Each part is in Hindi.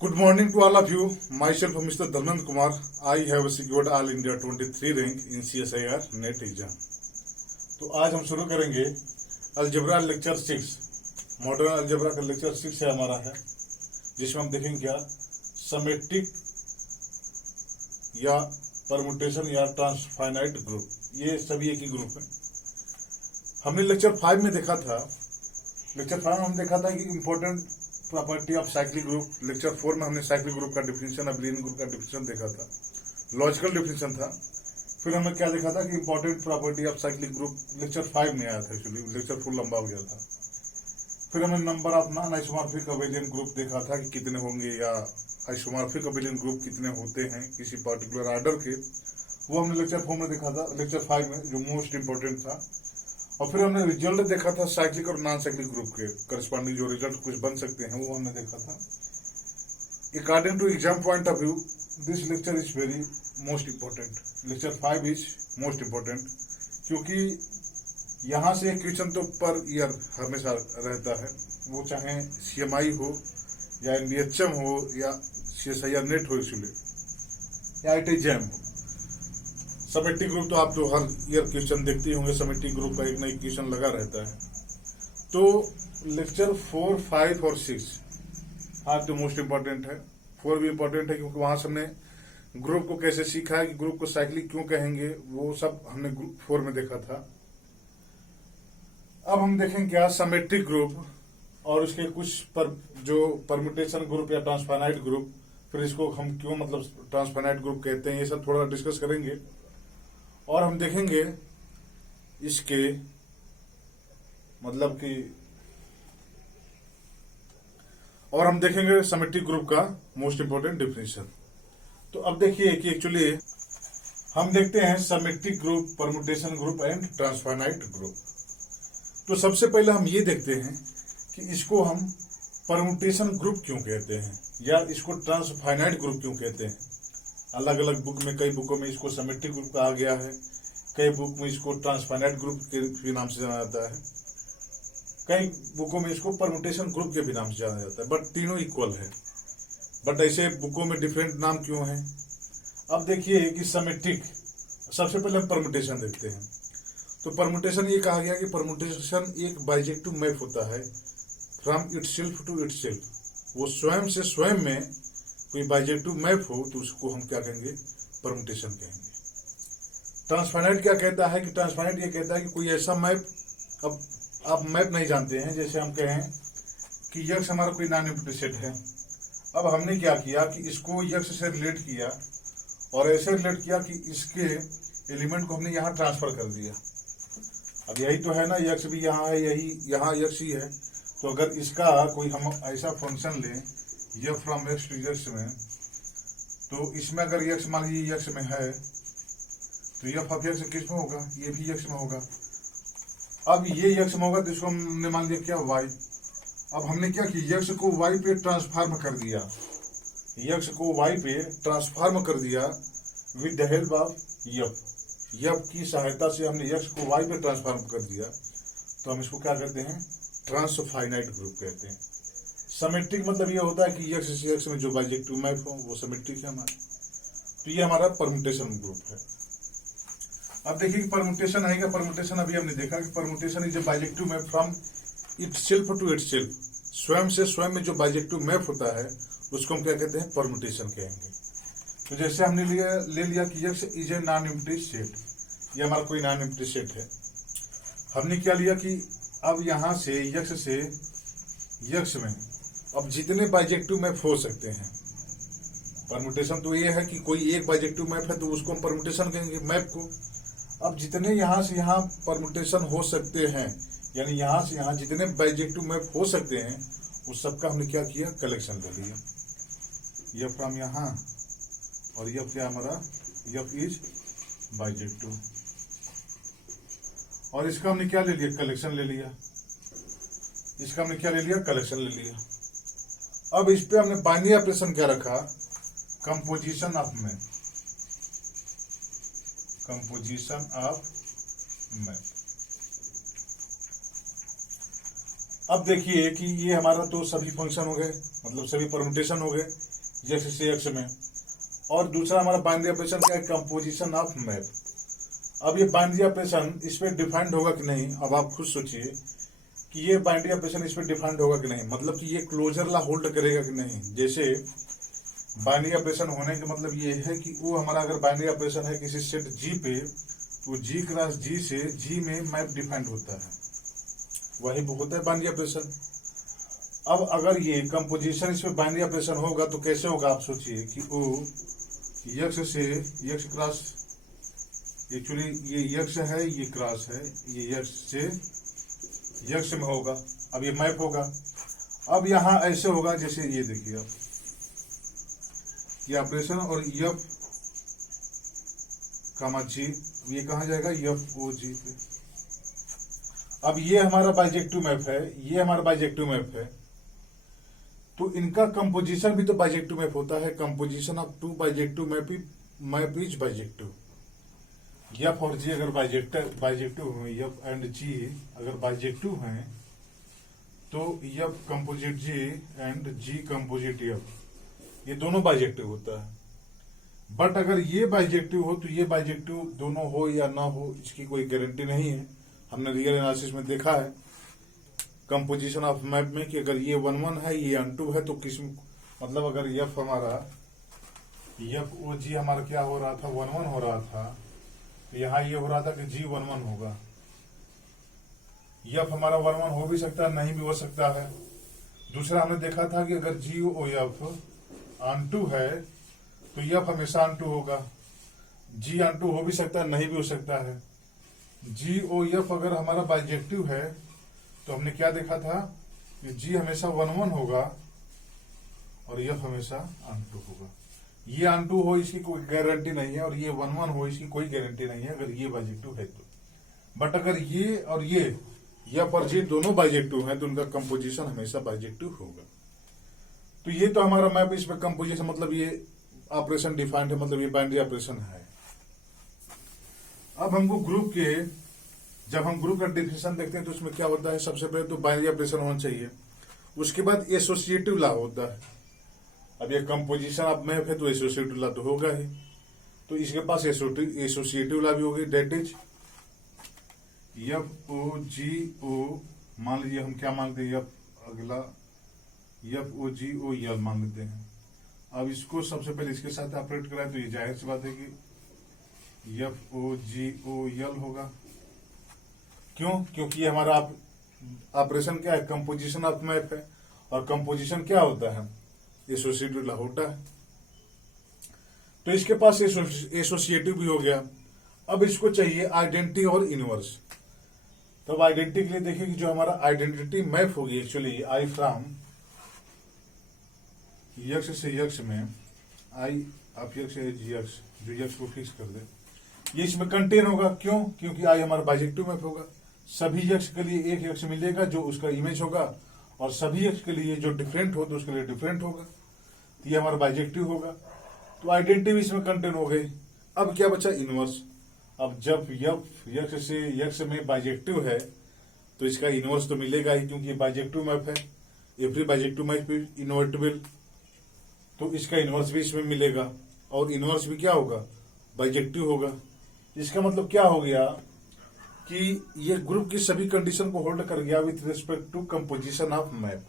Good morning to all of you. Myself, Mr. Dharmendra Kumar. I have secured All India 23 rank in CSIR NET exam. तो आज हम शुरू करेंगे अलजेब्रा लेक्चर 6। मॉडर्न अलजेब्रा का लेक्चर 6 है हमारा है, जिसमें हम देखेंगे क्या समेट्रिक या परमुटेशन या ट्रांसफाइनाइट ग्रुप, ये सभी एक ही ग्रुप है। हमने लेक्चर 5 में देखा था, लेक्चर 5 में हम देखा था कि important property of cyclic group. Lecture 4 में हमने साइक्लिक ग्रुप का डिफिनेशन, अबेलियन ग्रुप का डिफिनेशन देखा था, लॉजिकल डिफिनेशन था। फिर हमने क्या देखा था कि important property of cyclic group lecture 5 में आया था, एक्चुअली लेक्चर 4 लंबा हो गया था। फिर हमने number of non isomorphic abelian group देखा था कि कितने होंगे, या आइसोमॉर्फिक अबेलियन ग्रुप कितने होते हैं किसी पर्टिकुलर ऑर्डर के, वो हमने लेक्चर 4 में देखा था, लेक्चर 5 में, जो मोस्ट इंपॉर्टेंट था। और फिर हमने रिजल्ट देखा था साइक्लिक और नॉन साइक्लिक ग्रुप के करस्पॉन्डिंग जो रिजल्ट कुछ बन सकते हैं, वो हमने देखा था। According to exam point of view, this lecture is very most important. Lecture 5 is most important, क्योंकि यहाँ से एक क्वेश्चन तो पर ईयर हमेशा रहता है, वो चाहे CMI हो या NBHM हो या CSIR नेट हो, इसलिए या IIT JAM हो। समेट्रिक ग्रुप तो आप तो हर ईयर क्वेश्चन देखते होंगे, समेट्रिक ग्रुप का एक नई क्वेश्चन लगा रहता है। तो लेक्चर 4, 5 और 6 आज तो मोस्ट इंपॉर्टेंट है। 4 भी इंपॉर्टेंट है क्योंकि वहां से हमने ग्रुप को कैसे सीखा है कि ग्रुप को साइक्लिक क्यों कहेंगे, वो सब हमने ग्रुप 4 में देखा था। अब हम देखेंगे क्या समेट्रिक ग्रुप और उसके कुछ जो परम्यूटेशन ग्रुप या ट्रांसफाइनाइट ग्रुप, फिर इसको हम क्यों मतलब ट्रांसफाइनाइट ग्रुप कहते हैं, ये सब थोड़ा डिस्कस करेंगे। और हम देखेंगे इसके मतलब कि, और हम देखेंगे समेट्रिक ग्रुप का मोस्ट इंपोर्टेंट डिफिनेशन। तो अब देखिए कि एक्चुअली हम देखते हैं symmetric group, permutation group and transfinite group. तो सबसे पहले हम ये देखते हैं कि इसको हम परम्यूटेशन ग्रुप क्यों कहते हैं या इसको ट्रांसफाइनाइट ग्रुप क्यों कहते हैं। अलग अलग बुक में, कई बुकों में इसको समेट्रिक ग्रुप कहा गया है, कई बुक में इसको ट्रांसफाइनाइट ग्रुप के नाम से जाना जाता है, कई बुकों में इसको परम्यूटेशन ग्रुप के भी नाम से जाना जाता है, बट तीनों इक्वल है। बट ऐसे बुकों में डिफरेंट नाम क्यों है। अब देखिए कि समेट्रिक, सबसे पहले हम परम्यूटेशन देखते हैं। तो परम्यूटेशन ये कहा गया कि परम्यूटेशन एक बाइजेक्टिव मैप होता है फ्रॉम इटसेल्फ टू इटसेल्फ। वो स्वयं से स्वयं में कोई बाइजेक्टिव मैप हो तो उसको हम क्या कहेंगे, परम्यूटेशन कहेंगे। ट्रांसफाइनाइट क्या कहता है कि ट्रांसफाइनाइट ये कहता है कि कोई ऐसा मैप, अब आप मैप नहीं जानते हैं, जैसे हम कहें कि यक्स हमारा कोई नॉन एम्प्टी सेट है। अब हमने क्या किया कि इसको यक्स से रिलेट किया और ऐसे रिलेट किया कि इसके एलिमेंट को हमने यहाँ ट्रांसफर कर दिया। अब यही तो है ना, यक्स भी यहाँ है, यही यहाँ यक्स ही है। तो अगर इसका कोई हम ऐसा फंक्शन लें यह फ्रॉम एक्स टू यक्स में, तो इसमें अगर यक्स मान लीजिए यक्स में है तो यह ऑफ यक्स किस में होगा, ये भी यक्स में होगा। अब ये यक्स में होगा तो इसको हमने मान लिया क्या, वाई। अब हमने क्या किया, यक्स को वाई पे ट्रांसफॉर्म कर दिया, यक्स को वाई पे ट्रांसफॉर्म कर दिया with the help of F. F की सहायता से हमने यक्स को वाई पे ट्रांसफॉर्म कर दिया, तो हम इसको क्या कहते हैं, ट्रांसफाइनाइट ग्रुप कहते हैं। समेट्रिक मतलब ये होता है कि यक्स से यक्स में जो बाइजेक्टिव मैप हो वो समेट्रिक है हमारा। तो ये हमारा परम्यूटेशन ग्रुप है। अब देखिए परम्यूटेशन है क्या, परम्यूटेशन अभी हमने देखा कि permutation is a bijective map from itself to itself. स्वयं से स्वयं में जो बाइजेक्टिव मैप होता है उसको हम क्या कहते हैं, परम्यूटेशन कहेंगे। तो जैसे हमने ले लिया कि x is a non empty set, ये हमारा कोई नॉन एम्प्टी सेट है। हमने क्या लिया कि अब यहां से यक्स में अब जितने बाइजेक्टिव मैप हो सकते हैं, परम्यूटेशन तो ये है कि कोई एक बाइजेक्टिव मैप है तो उसको हम परम्यूटेशन कहेंगे मैप को। अब जितने यहां से यहां परम्यूटेशन हो सकते हैं, यानी यहां से यहां जितने बाइजेक्टिव मैप हो सकते हैं उस सबका हमने क्या किया, कलेक्शन कर लिया। यह फ्रॉम यहां और यह क्या हमारा, यह इज बाइजेक्टिव, और इसका हमने क्या ले लिया, कलेक्शन ले लिया। इसका हमने क्या ले लिया, कलेक्शन ले लिया। अब इस पे हमने बाइनरी ऑपरेशन क्या रखा, composition of map, composition of map. अब देखिए कि ये हमारा तो सभी फंक्शन हो गए, मतलब सभी परम्यूटेशन हो गए जैसे से एक्स में। और दूसरा हमारा बाइनरी ऑपरेशन क्या है, कंपोजिशन ऑफ मैप। अब ये बाइनरी ऑपरेशन इस पे डिफाइंड होगा कि नहीं, अब आप खुद सोचिए कि ये बाइनरी ऑपरेशन इस पे डिफाइंड होगा कि नहीं, मतलब कि ये क्लोजर ला होल्ड करेगा कि नहीं। जैसे बाइनरी ऑपरेशन होने का मतलब ये है कि वो हमारा अगर बाइनरी ऑपरेशन है किसी सेट जी पे, तो जी क्रॉस जी से जी में मैप डिफाइंड होता है, वही होता है बाइनरी ऑपरेशन। अब अगर ये कंपोजिशन इसमें बाइनरी ऑपरेशन होगा तो कैसे होगा, आप सोचिए कि ओ यक्स से यक्स क्रॉस, एक्चुअली ये यक्स है, ये क्रॉस है, ये यक्स से यक्स में होगा। अब ये मैप होगा। अब यहां ऐसे होगा जैसे ये देखिए, अब ये ऑपरेशन और यफ कामा जी, ये कहा जाएगा यफ ओ जी पे। अब ये हमारा बाइजेक्टिव मैप है, ये हमारा बाइजेक्टिव मैप है, तो इनका कंपोजिशन भी तो बाइजेक्टिव मैप होता है। Composition of two bijective map is bijective. F और जी अगर बाइजेक्टिव हुए, यफ एंड जी अगर बाइजेक्टिव हैं, तो F composite G and G composite F, ये दोनों बाइजेक्टिव होता है। बट अगर ये बाइजेक्टिव हो तो ये बाइजेक्टिव दोनों हो या ना हो, इसकी कोई गारंटी नहीं है। हमने रियल एनालिसिस में देखा है कंपोजिशन ऑफ मैप में कि अगर ये 1-1 है, ये अनटू है, तो किस मतलब अगर यफ हमारा यफ ओ जी हमारा क्या हो रहा था, 1-1 हो रहा था, तो यहाँ ये हो रहा था कि जी 1-1 होगा। यफ हमारा 1-1 हो भी सकता है, नहीं भी हो सकता है। दूसरा हमने देखा था कि अगर जी ओ यफ अनटू है तो यफ हमेशा अनटू होगा। जी अनटू हो भी सकता है, नहीं भी हो सकता है। जी ओ यफ अगर हमारा बाइजेक्टिव है तो हमने क्या देखा था कि जी हमेशा 1-1 होगा और यफ हमेशा अनटू होगा। ये अनटू हो इसकी कोई गारंटी नहीं है, और ये 1-1 हो इसकी कोई गारंटी नहीं है अगर ये बाइजेक्टिव है तो। बट अगर ये और ये यफ और जी दोनों बाइजेक्टिव है तो उनका कंपोजिशन हमेशा बाइजेक्टिव होगा। तो ये तो हमारा मैप, इसमें कंपोजिशन मतलब ये ऑपरेशन डिफाइंड है, मतलब ये बाइनरी ऑपरेशन है। अब हमको ग्रुप के, जब हम ग्रुप का डिफिनेशन देखते हैं तो उसमें क्या होता है, सबसे पहले तो बाइनरी ऑपरेशन होना चाहिए, उसके बाद एसोसिएटिव ला होता है। अब ये कंपोजिशन ऑफ मैप है तो एसोसिएटिव ला तो होगा ही, तो इसके पास एसोसिएटिव ला भी होगी, डेट इज एफ ओ जी ओ। मान लीजिए हम क्या मानते हैं, एफ अगला एफ ओ जी ओ यल मान लेते हैं। अब इसको सबसे पहले इसके साथ ऑपरेट कराए तो ये जाहिर सी बात है कि एफ ओ जी ओ यल होगा। क्यों? क्योंकि ये हमारा ऑपरेशन क्या है, कंपोजिशन ऑफ मैप है, और कंपोजिशन क्या होता है, एसोसिएटिव ला होता है। तो इसके पास एसोसिएटिव भी हो गया। अब इसको चाहिए आइडेंटिटी और इनवर्स। तब आइडेंटिटी के लिए देखिए कि जो हमारा आइडेंटिटी मैप होगी, एक्चुअली आई फ्रॉम यक्स से यक्स में आई ऑफ यक्स जी यक्स, जो यक्स को फिक्स कर दे, ये इसमें कंटेन होगा। क्यों? क्योंकि आई हमारा बाइजेक्टिव मैप होगा। सभी यक्स के लिए एक यक्स मिलेगा जो उसका इमेज होगा, और सभी यक्स के लिए जो डिफरेंट हो तो उसके लिए डिफरेंट होगा, तो ये हमारा बाइजेक्टिव होगा। तो आइडेंटिटी इसमें कंटेन हो गई। अब क्या बचा, इनवर्स। अब जब यक्स से यक्स में बाइजेक्टिव है तो इसका इनवर्स तो मिलेगा ही, क्योंकि ये बाइजेक्टिव मैप है। Every bijective map is invertible, तो इसका इनवर्स भी इसमें मिलेगा, और इनवर्स भी क्या होगा, बाइजेक्टिव होगा। इसका मतलब क्या हो गया कि ये ग्रुप की सभी कंडीशन को होल्ड कर गया with respect to composition of map.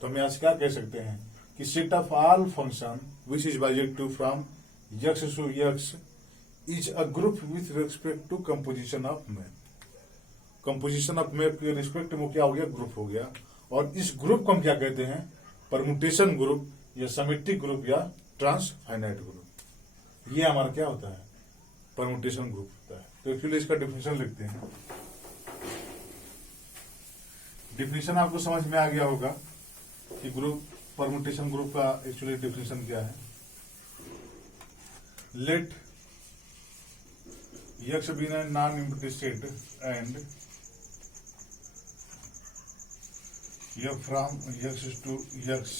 तो हम यहाँ से क्या कह सकते हैं कि set of all function which is bijective from X to X is a group with respect to composition of map. Composition of map के रिस्पेक्ट में क्या हो गया, ग्रुप हो गया। और इस ग्रुप को हम क्या कहते हैं, परम्यूटेशन ग्रुप या सिमेट्रिक ग्रुप या ट्रांसफाइनाइट ग्रुप। ये हमारा क्या होता है, परम्यूटेशन ग्रुप होता है। तो एक्चुअली इसका डिफिनेशन लिखते हैं। डिफिनेशन आपको समझ में आ गया होगा कि ग्रुप, परम्यूटेशन ग्रुप का एक्चुअली डिफिनेशन क्या है। Let X be in non empty state and f from x to x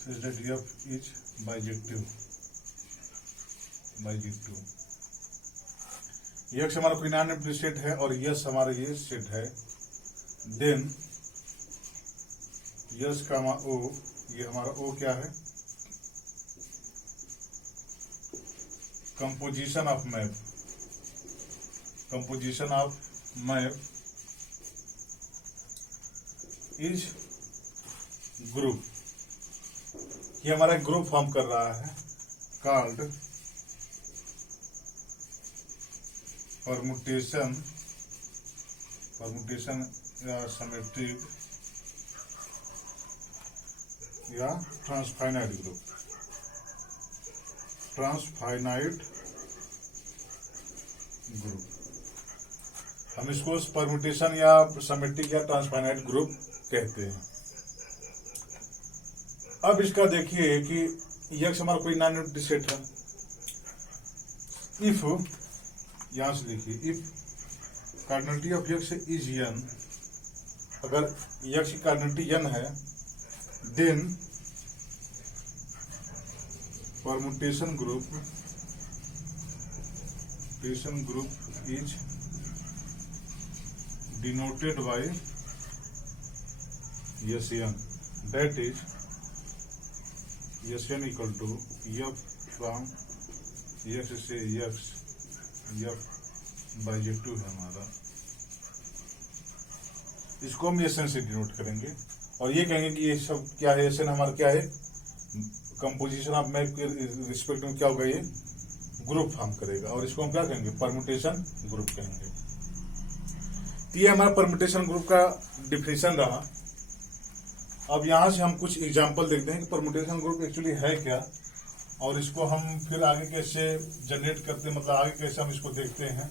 such that f is bijective। x हमारा कोई नॉन एम्प्टी स्टेट है और यस हमारा ये सेट है। देन यस कामा ओ, ये हमारा ओ क्या है, composition of map, composition of map is group, ये हमारा ग्रुप फॉर्म कर रहा है कॉल्ड परमुटेशन या सिमेट्रिक या ट्रांसफाइनाइट ग्रुप, ट्रांसफाइनाइट ग्रुप। हम इसको परमुटेशन या सिमेट्रिक या ट्रांसफाइनाइट ग्रुप कहते हैं। अब इसका देखिए कि यक्स हमारा कोई नॉन यूनिटरी सेट है। इफ, यहां से देखिए, if cardinality of X is n, अगर यक्स की कार्डिनलिटी n है, then permutation group is denoted by Sn, that is Sn equal to f from x से f बाइजेक्टिव है हमारा, इसको हम Sn से डिनोट करेंगे और ये कहेंगे कि ये सब क्या है, Sn हमारा क्या है, कंपोजिशन ऑफ मैप के रिस्पेक्ट में क्या होगा, ये ग्रुप फॉर्म करेगा और इसको हम क्या कहेंगे, परमुटेशन ग्रुप कहेंगे। तो ये हमारा परमुटेशन ग्रुप का डिफिनेशन रहा। अब यहां से हम कुछ एग्जांपल देखते हैं कि परमुटेशन ग्रुप एक्चुअली है क्या और इसको हम फिर आगे कैसे जनरेट करते हैं, मतलब आगे कैसे हम इसको देखते हैं,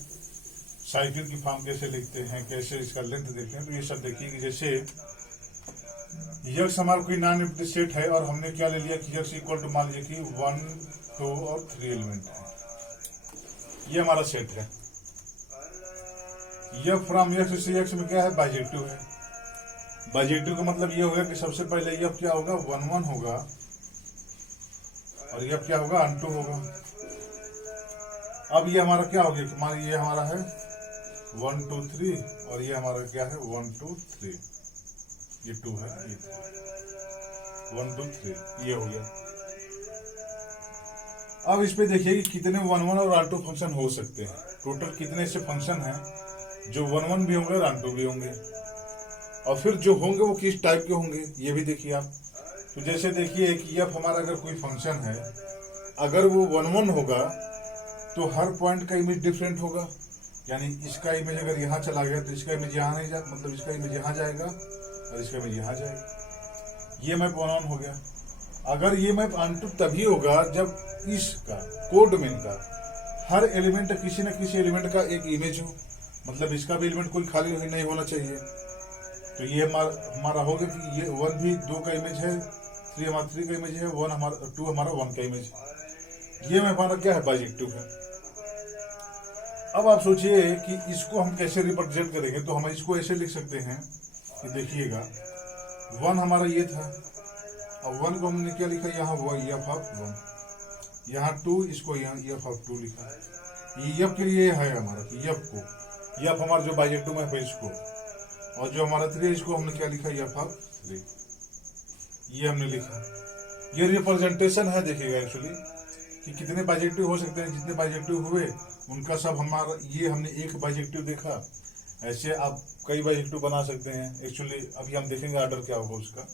साइकिल की फॉर्म कैसे लिखते हैं, कैसे इसका लेंथ देखते हैं। तो ये सब देखिए कि जैसे यक्स हमारा कोई नॉन यूनिटरी सेट है और हमने क्या ले लिया कि यक्स इक्वल टू, मान लीजिए कि 1, 2 और 3 एलिमेंट है, ये हमारा सेट है। यफ फ्रॉम यक्स से यक्स में क्या है, बाइजेक्टिव है। बाइजेक्टिव का मतलब ये होगा कि सबसे पहले यफ क्या होगा, 1, 1 होगा और यफ क्या होगा, अनटू होगा। अब ये हमारा क्या हो गया, ये हमारा है 1, 2, 3 और ये हमारा क्या है 1, 2, 3, ये 2 है, ये 1, 2, 3, ये हो गया। अब इस पे देखिए कि कितने 1, 1 और अनटू फंक्शन हो सकते हैं। टोटल कितने से फंक्शन हैं जो 1, 1 भी होंगे और अनटू भी होंगे, और फिर जो होंगे वो किस टाइप के होंगे ये भी देखिए आप। तो जैसे देखिए कि यफ हमारा अगर कोई फंक्शन है, अगर वो 1, 1 होगा तो हर पॉइंट का इमेज डिफरेंट होगा, यानी इसका इमेज अगर यहाँ चला गया तो इसका इमेज यहाँ नहीं जाएगा, मतलब इसका इमेज यहाँ जाएगा और इसका इमेज यहाँ जाएगा। ये मैप 1, 1 हो गया। अगर ये मैप अनटू तभी होगा जब इसका कोड मेन का हर एलिमेंट किसी न किसी एलिमेंट का एक इमेज हो, मतलब इसका भी एलिमेंट कोई खाली नहीं होना चाहिए। तो ये हमारा हो गया कि ये 1 भी 2 का इमेज है, 3 हमारा 3 का इमेज है, 2 हमारा 1 का इमेज है। ये हमारा क्या है, बाइजेक्टिव है। अब आप सोचिए कि इसको हम कैसे रिप्रेजेंट करेंगे, तो हम इसको ऐसे लिख सकते हैं कि देखिएगा 1 हमारा ये था, अब 1 को हमने क्या लिखा, यहाँ हुआ एफ ऑफ 1, यहाँ 2, इसको यहाँ एफ ऑफ 2 लिखा। ये एफ के लिए है हमारा कि एफ हमारा जो बाइजेक्टिव में है इसको, और जो हमारा 3 इसको हमने क्या लिखा, एफ ऑफ 3, ये हमने लिखा। ये रिप्रेजेंटेशन है, देखिएगा एक्चुअली कि कितने बाइजेक्टिव हो सकते हैं, जितने बाइजेक्टिव हुए उनका सब हमारा, ये हमने एक बाइजेक्टिव देखा, ऐसे आप कई बाइजेक्टिव बना सकते हैं। एक्चुअली अभी हम देखेंगे ऑर्डर क्या होगा उसका।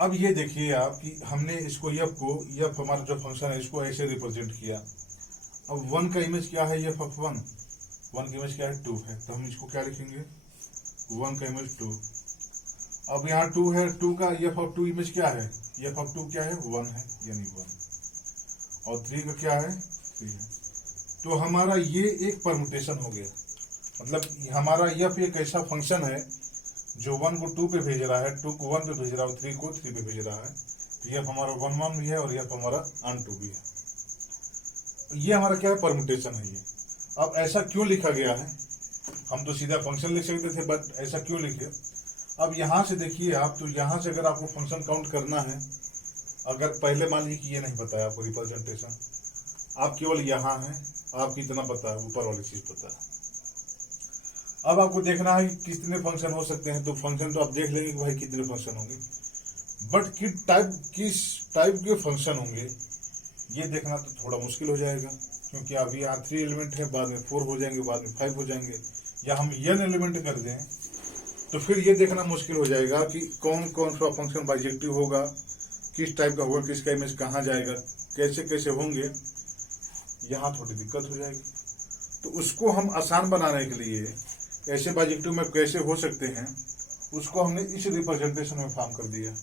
अब ये देखिए आप कि हमने इसको एफ हमारा जो फंक्शन है इसको ऐसे रिप्रेजेंट किया। अब 1 का इमेज क्या है, एफ ऑफ 1 की इमेज क्या है, 2 है, तो हम इसको क्या लिखेंगे, 1 का इमेज 2। अब यहाँ 2 है, 2 का एफ ऑफ 2 इमेज क्या है, एफ ऑफ 2 क्या है, 1 है, यानी 1, और 3 का क्या है, 3 है। तो हमारा ये एक परमुटेशन हो गया, मतलब हमारा एफ एक ऐसा फंक्शन है जो 1 को 2 पे भेज रहा है, 2 को 1 पे भेज रहा है, 3 को 3 पे भेज रहा है। तो एफ हमारा 1, 1 भी है और एफ हमारा अनटू भी है। ये हमारा क्या है, परमुटेशन है ये। अब ऐसा क्यों लिखा गया है, हम तो सीधा फंक्शन लिख सकते थे, बट ऐसा क्यों लिखे। अब यहां से देखिए आप, तो यहां से अगर आपको फंक्शन काउंट करना है, अगर पहले मान लीजिए कि ये नहीं पता है आपको रिप्रेजेंटेशन, आप केवल यहां हैं, आपको इतना पता है, ऊपर वाली चीज पता है। अब आपको देखना है कि कितने फंक्शन हो सकते हैं, तो फंक्शन तो आप देख लेंगे कि भाई कितने फंक्शन होंगे, बट किस टाइप के फंक्शन होंगे ये देखना तो थोड़ा मुश्किल हो जाएगा, क्योंकि अभी यहाँ 3 एलिमेंट है, बाद में 4 हो जाएंगे, बाद में 5 हो जाएंगे, या हम n एलिमेंट कर दें तो फिर ये देखना मुश्किल हो जाएगा कि कौन कौन सा फंक्शन बाइजेक्टिव होगा, किस टाइप का होगा, किसका इमेज कहाँ जाएगा, कैसे कैसे होंगे, यहाँ थोड़ी दिक्कत हो जाएगी। तो उसको हम आसान बनाने के लिए ऐसे बाइजेक्टिव में कैसे हो सकते हैं उसको हमने इस रिप्रेजेंटेशन में फॉर्म कर दिया।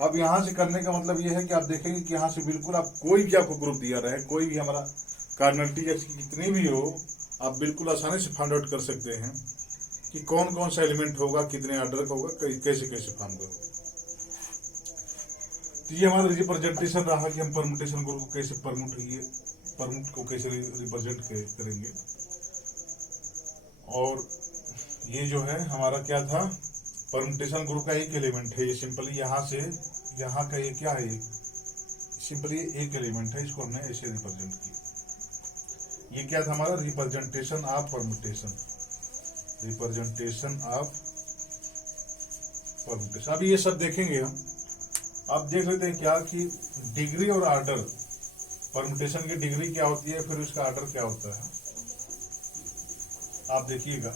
अब यहाँ से करने का मतलब ये है कि आप देखेंगे कि यहाँ से बिल्कुल आप कोई भी आपको ग्रुप दिया रहे, कोई भी हमारा कार्डिनलिटी कितनी भी हो, आप बिल्कुल आसानी से फाइंड आउट कर सकते हैं कि कौन कौन सा एलिमेंट होगा, कितने ऑर्डर का होगा, कैसे कैसे फॉर्म करोगे। तो ये हमारा रिप्रेजेंटेशन रहा कि हम परमुटेशन ग्रुप को कैसे परमुट को कैसे रिप्रेजेंट करेंगे। और ये जो है हमारा क्या था, परमुटेशन ग्रुप का एक एलिमेंट है, ये सिंपली यहाँ से यहाँ का ये क्या है, सिंपली एक एलिमेंट है, इसको हमने ऐसे रिप्रेजेंट किया। ये क्या था हमारा representation of permutation, representation of permutation. अभी ये सब देखेंगे हम। आप देख लेते हैं क्या कि डिग्री और ऑर्डर, परमुटेशन की डिग्री क्या होती है, फिर उसका ऑर्डर क्या होता है, आप देखिएगा।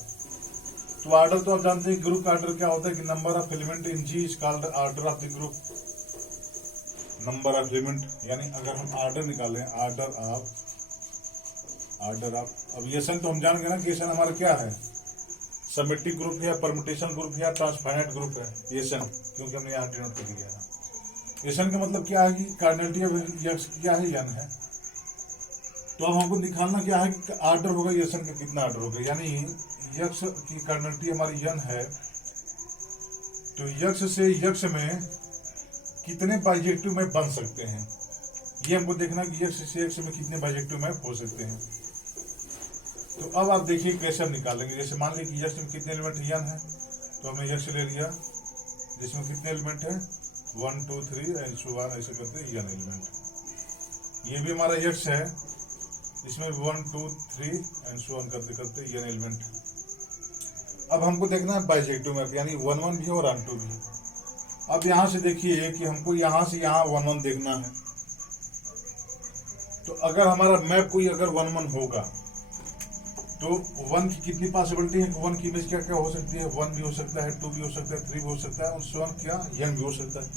तो ऑर्डर तो आप जानते हैं ग्रुप का ऑर्डर क्या होता है कि number of element in G is called order of the group, number of element, यानी अगर हम ऑर्डर निकालें, ऑर्डर ऑफ अब येसन तो हम जान गए ना कि येसन हमारा क्या है, सिमेट्रिक ग्रुप है, परमुटेशन ग्रुप है, ट्रांसफाइनाइट ग्रुप है येसन, क्योंकि हमने यहाँ डिनोट कर दिया है। येसन का मतलब क्या है कि कार्डिनलिटी यक्स क्या है, यन है। तो अब हमको निकालना क्या है कि ऑर्डर होगा येसन का कितना ऑर्डर होगा, यानी यक्स की कार्डिनलिटी हमारी यन है, तो यक्स से यक्स में कितने बाइजेक्टिव में बन सकते हैं, ये हमको देखना कि यक्स से यक्स में कितने बाइजेक्टिव में हो सकते हैं। तो अब आप देखिए कैसे हम निकालेंगे। जैसे मान लीजिए कि यक्स में कितने एलिमेंट यन है, तो हमने यक्स ले लिया जिसमें कितने एलिमेंट है 1 2 3 एंड सो ऑन, ऐसे करते यन एलिमेंट। ये भी हमारा यक्स है, इसमें 1 2 3 एंड सो ऑन करते करते यन एलिमेंट। अब हमको देखना है बाइजेक्टिव मैप, यानी 1 1 भी और 1 2 भी। अब यहां से देखिए कि हमको यहां से यहां 1 1 देखना है, तो अगर हमारा मैप कोई अगर 1 1 होगा तो 1 की कितनी पॉसिबिलिटी है, 1 की इमेज क्या क्या हो सकती है, 1 भी हो सकता है, 2 भी हो सकता है, 3 भी हो सकता है, और सो ऑन क्या यन भी हो सकता है,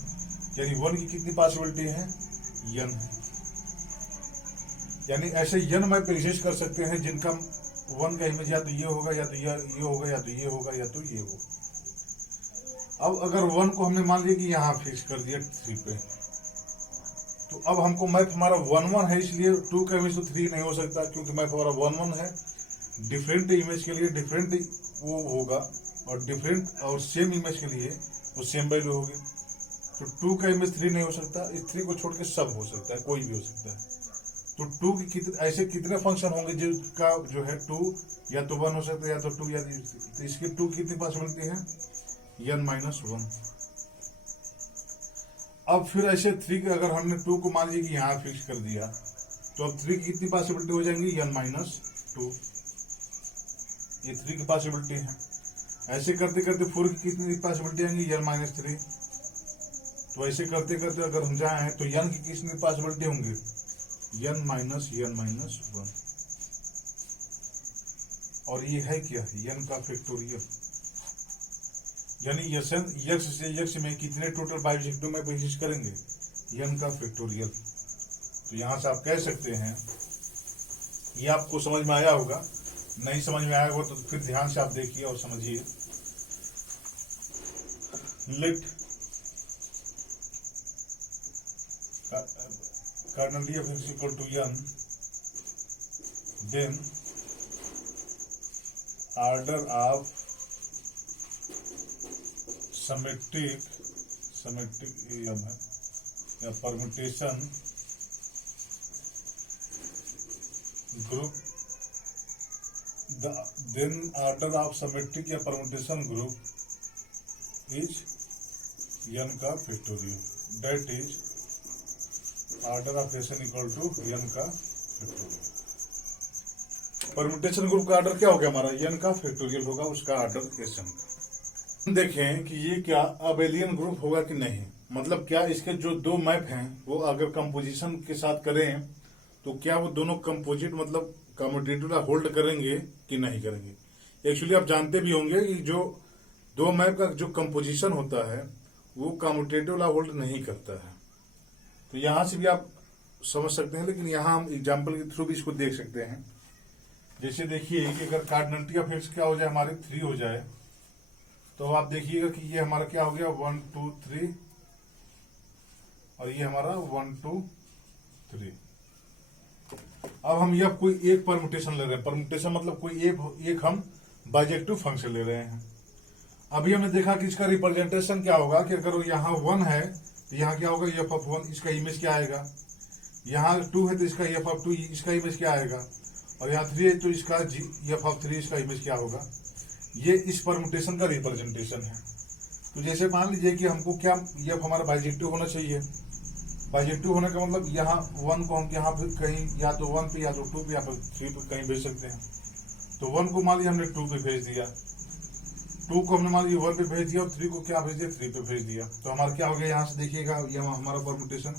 यानी 1 की कितनी पॉसिबिलिटी है, यन है। यानी ऐसे यन मैप एग्जिस्ट कर सकते हैं जिनका 1 का इमेज या तो ये होगा, या तो ये होगा, या तो ये होगा, या तो ये होगा। अब अगर 1 को हमने मान लिया कि यहाँ फिक्स कर दिया 3 पे, तो अब हमको मैप हमारा 1 1 है, इसलिए 2 का इमेज तो 3 नहीं हो सकता, क्योंकि मैप हमारा 1 1 है। डिफरेंट इमेज के लिए डिफरेंट वो होगा, और डिफरेंट और सेम इमेज के लिए वो सेम वैल्यू होगी। तो 2 का इमेज 3 नहीं हो सकता, इस 3 को छोड़ के सब हो सकता है, कोई भी हो सकता है। तो 2 की ऐसे कितने फंक्शन होंगे जिसका जो है 2 या तो 1 हो सकता है, या तो 2 या तो इसकी 2 की कितनी पॉसिबिलिटी है, n-1। अब फिर ऐसे 3 के अगर हमने 2 को मान लीजिए कि यहाँ फिक्स कर दिया, तो अब 3 की कितनी पॉसिबिलिटी हो जाएंगी, n-2। ये 3 की पॉसिबिलिटी है। ऐसे करते करते 4 की कितनी पॉसिबिलिटी आएंगी, n-3। तो ऐसे करते करते अगर हम जाए तो n की कितनी पॉसिबिलिटी होंगी, n-1। और ये है क्या, n का फैक्टोरियल, यानी यक्स से यक्स में कितने टोटल बाइजेक्टिव में एग्जिस्ट करेंगे, n का फैक्टोरियल। तो यहां से आप कह सकते हैं, ये आपको समझ में आया होगा, नहीं समझ में आया होगा तो फिर ध्यान से आप देखिए और समझिए। Let cardinality of x equal to n, then order of symmetric है या permutation group, then order of symmetric या परमुटेशन ग्रुप इज n का factorial, that is order of n equal to n का फैक्टोरियल। परम्यूटेशन ग्रुप का ऑर्डर क्या हो गया हमारा, n का फैक्टोरियल होगा, उसका ऑर्डर Sn का। देखें कि ये क्या अबेलियन ग्रुप होगा कि नहीं, मतलब क्या इसके जो दो मैप हैं वो अगर कंपोजिशन के साथ करें तो क्या वो दोनों कंपोजिट मतलब कम्यूटेटिव होल्ड करेंगे कि नहीं करेंगे। एक्चुअली आप जानते भी होंगे कि जो दो मैप का जो कंपोजिशन होता है वो कम्यूटेटिव होल्ड नहीं करता है। तो यहां से भी आप समझ सकते हैं, लेकिन यहां हम एग्जाम्पल के थ्रू भी इसको देख सकते हैं। जैसे देखिए कि अगर कार्डिनलिटी ऑफ एक्स क्या हो जाए हमारे 3 हो जाए, तो आप देखिएगा कि ये हमारा क्या हो गया 1 2 3 और ये हमारा 1 2 3। अब हम यह कोई एक परम्यूटेशन ले रहे हैं, परम्यूटेशन मतलब कोई एक हम बाइजेक्टिव फंक्शन ले रहे हैं। अभी हमने देखा कि इसका रिप्रेजेंटेशन क्या होगा कि अगर यहाँ 1 है तो यहाँ क्या होगा f(1), इसका इमेज क्या आएगा, यहाँ 2 है तो इसका f(2), इसका इमेज क्या आएगा, और यहाँ 3 है तो इसका f(3), इसका इमेज क्या होगा। ये इस परम्यूटेशन का रिप्रेजेंटेशन है। तो जैसे मान लीजिए कि हमको क्या f हमारा बाइजेक्टिव होना चाहिए, बाइजेक्टिव होने का मतलब यहाँ 1 को हम यहाँ पे कहीं या तो 1 पे या तो 2 पे या फिर 3 पे कहीं भेज सकते हैं। तो 1 को मान लीजिए हमने 2 पे भेज दिया, 2 को हमने मान लीजिए 1 पे भेज दिया और 3 को क्या भेज दिया 3 पे भेज दिया। तो हमारा क्या हो गया, यहाँ से देखिएगा ये हमारा परम्यूटेशन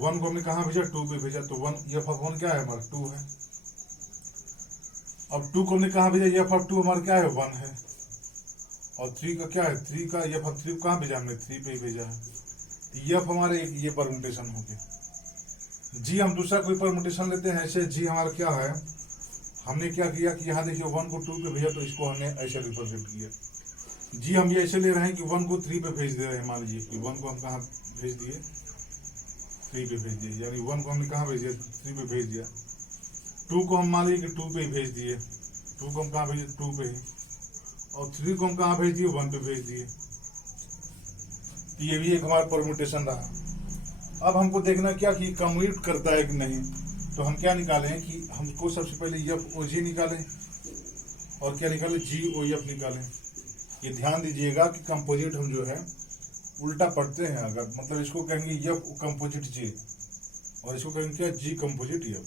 1 को हमने कहाँ भेजा 2 पे भेजा, तो 1 f(1) क्या है हमारा 2 है। अब 2 को हमने कहाँ भेजा f(2) हमारा क्या है 1 है, और 3 का क्या है 3 का f(3) को कहाँ भेजा हमने 3 पे ही भेजा है। f हमारे एक ये परम्यूटेशन हो गया। जी हम दूसरा कोई परम्यूटेशन लेते हैं, ऐसे जी हमारा क्या है, हमने क्या किया कि यहाँ देखिए 1 को 2 पे भेजा तो इसको हमने ऐसे रिप्रेजेंट किया। जी हम ये ऐसे ले रहे हैं कि 1 को 3 पे भेज दे रहे हैं, मान लीजिए कि 1 को हम कहाँ भेज दिए 3 पे भेज दिए, यानी 1 को हमने कहाँ भेज दिया 3 पे भेज दिया। 2 को हम मान लीजिए कि 2 पे ही भेज दिए, 2 को हम कहाँ भेजे 2 पे ही, और 3 को हम कहाँ भेज दिए 1 पे भेज दिए। ये भी एक हमारा परम्यूटेशन रहा। अब हमको देखना क्या कि कम्यूट करता है कि नहीं, तो हम क्या निकालें कि हमको सबसे पहले f(OG) निकालें और क्या निकालें GOF निकालें। ये ध्यान दीजिएगा कि कंपोजिट हम जो है उल्टा पढ़ते हैं, अगर मतलब इसको कहेंगे f कंपोजिट G और इसको कहेंगे क्या G कंपोजिट f।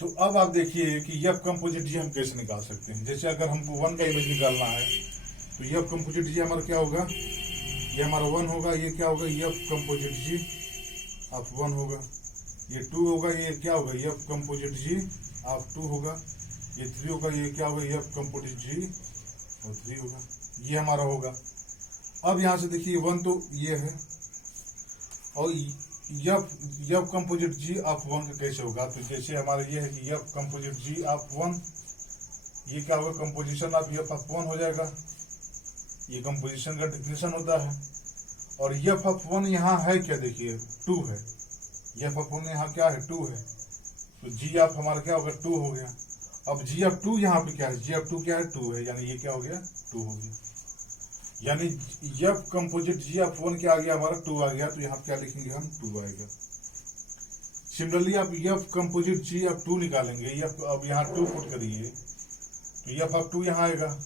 तो अब आप देखिए कि f कंपोजिट G हम कैसे निकाल सकते हैं। जैसे अगर हमको 1 का इमेज निकालना है तो f कंपोजिट G हमारा क्या होगा, ये हमारा 1 होगा, ये क्या होगा f कंपोजिट G ऑफ 1 होगा, ये 2 होगा, ये क्या होगा f कंपोजिट G ऑफ 2 होगा, ये 3 होगा, ये क्या होगा f कंपोजिट G और 3 होगा, ये हमारा होगा। अब यहाँ से देखिए 1 तो ये है, और f कंपोजिट G ऑफ 1 का कैसे होगा, तो जैसे हमारा ये है कि f कंपोजिट G ऑफ 1, ये क्या होगा कंपोजिशन ऑफ f ऑफ 1 हो जाएगा, ये कंपोजिशन का डिफिनेशन होता है। और f(1) यहाँ है क्या, देखिए 2 है, f(1) यहाँ क्या है 2 है, तो g ऑफ हमारा क्या होगा 2 हो गया। अब g ऑफ 2 यहाँ पे क्या है, g ऑफ 2 क्या है 2 है, यानी ये क्या हो गया 2 हो गया, यानी f कंपोजिट g ऑफ 1 क्या आ गया हमारा 2 आ गया, तो यहाँ क्या लिखेंगे हम 2 आएगा। सिमिलरली आप f कंपोजिट g ऑफ 2 निकालेंगे, अब यहाँ 2 पुट करिए तो f ऑफ 2 यहाँ आएगा,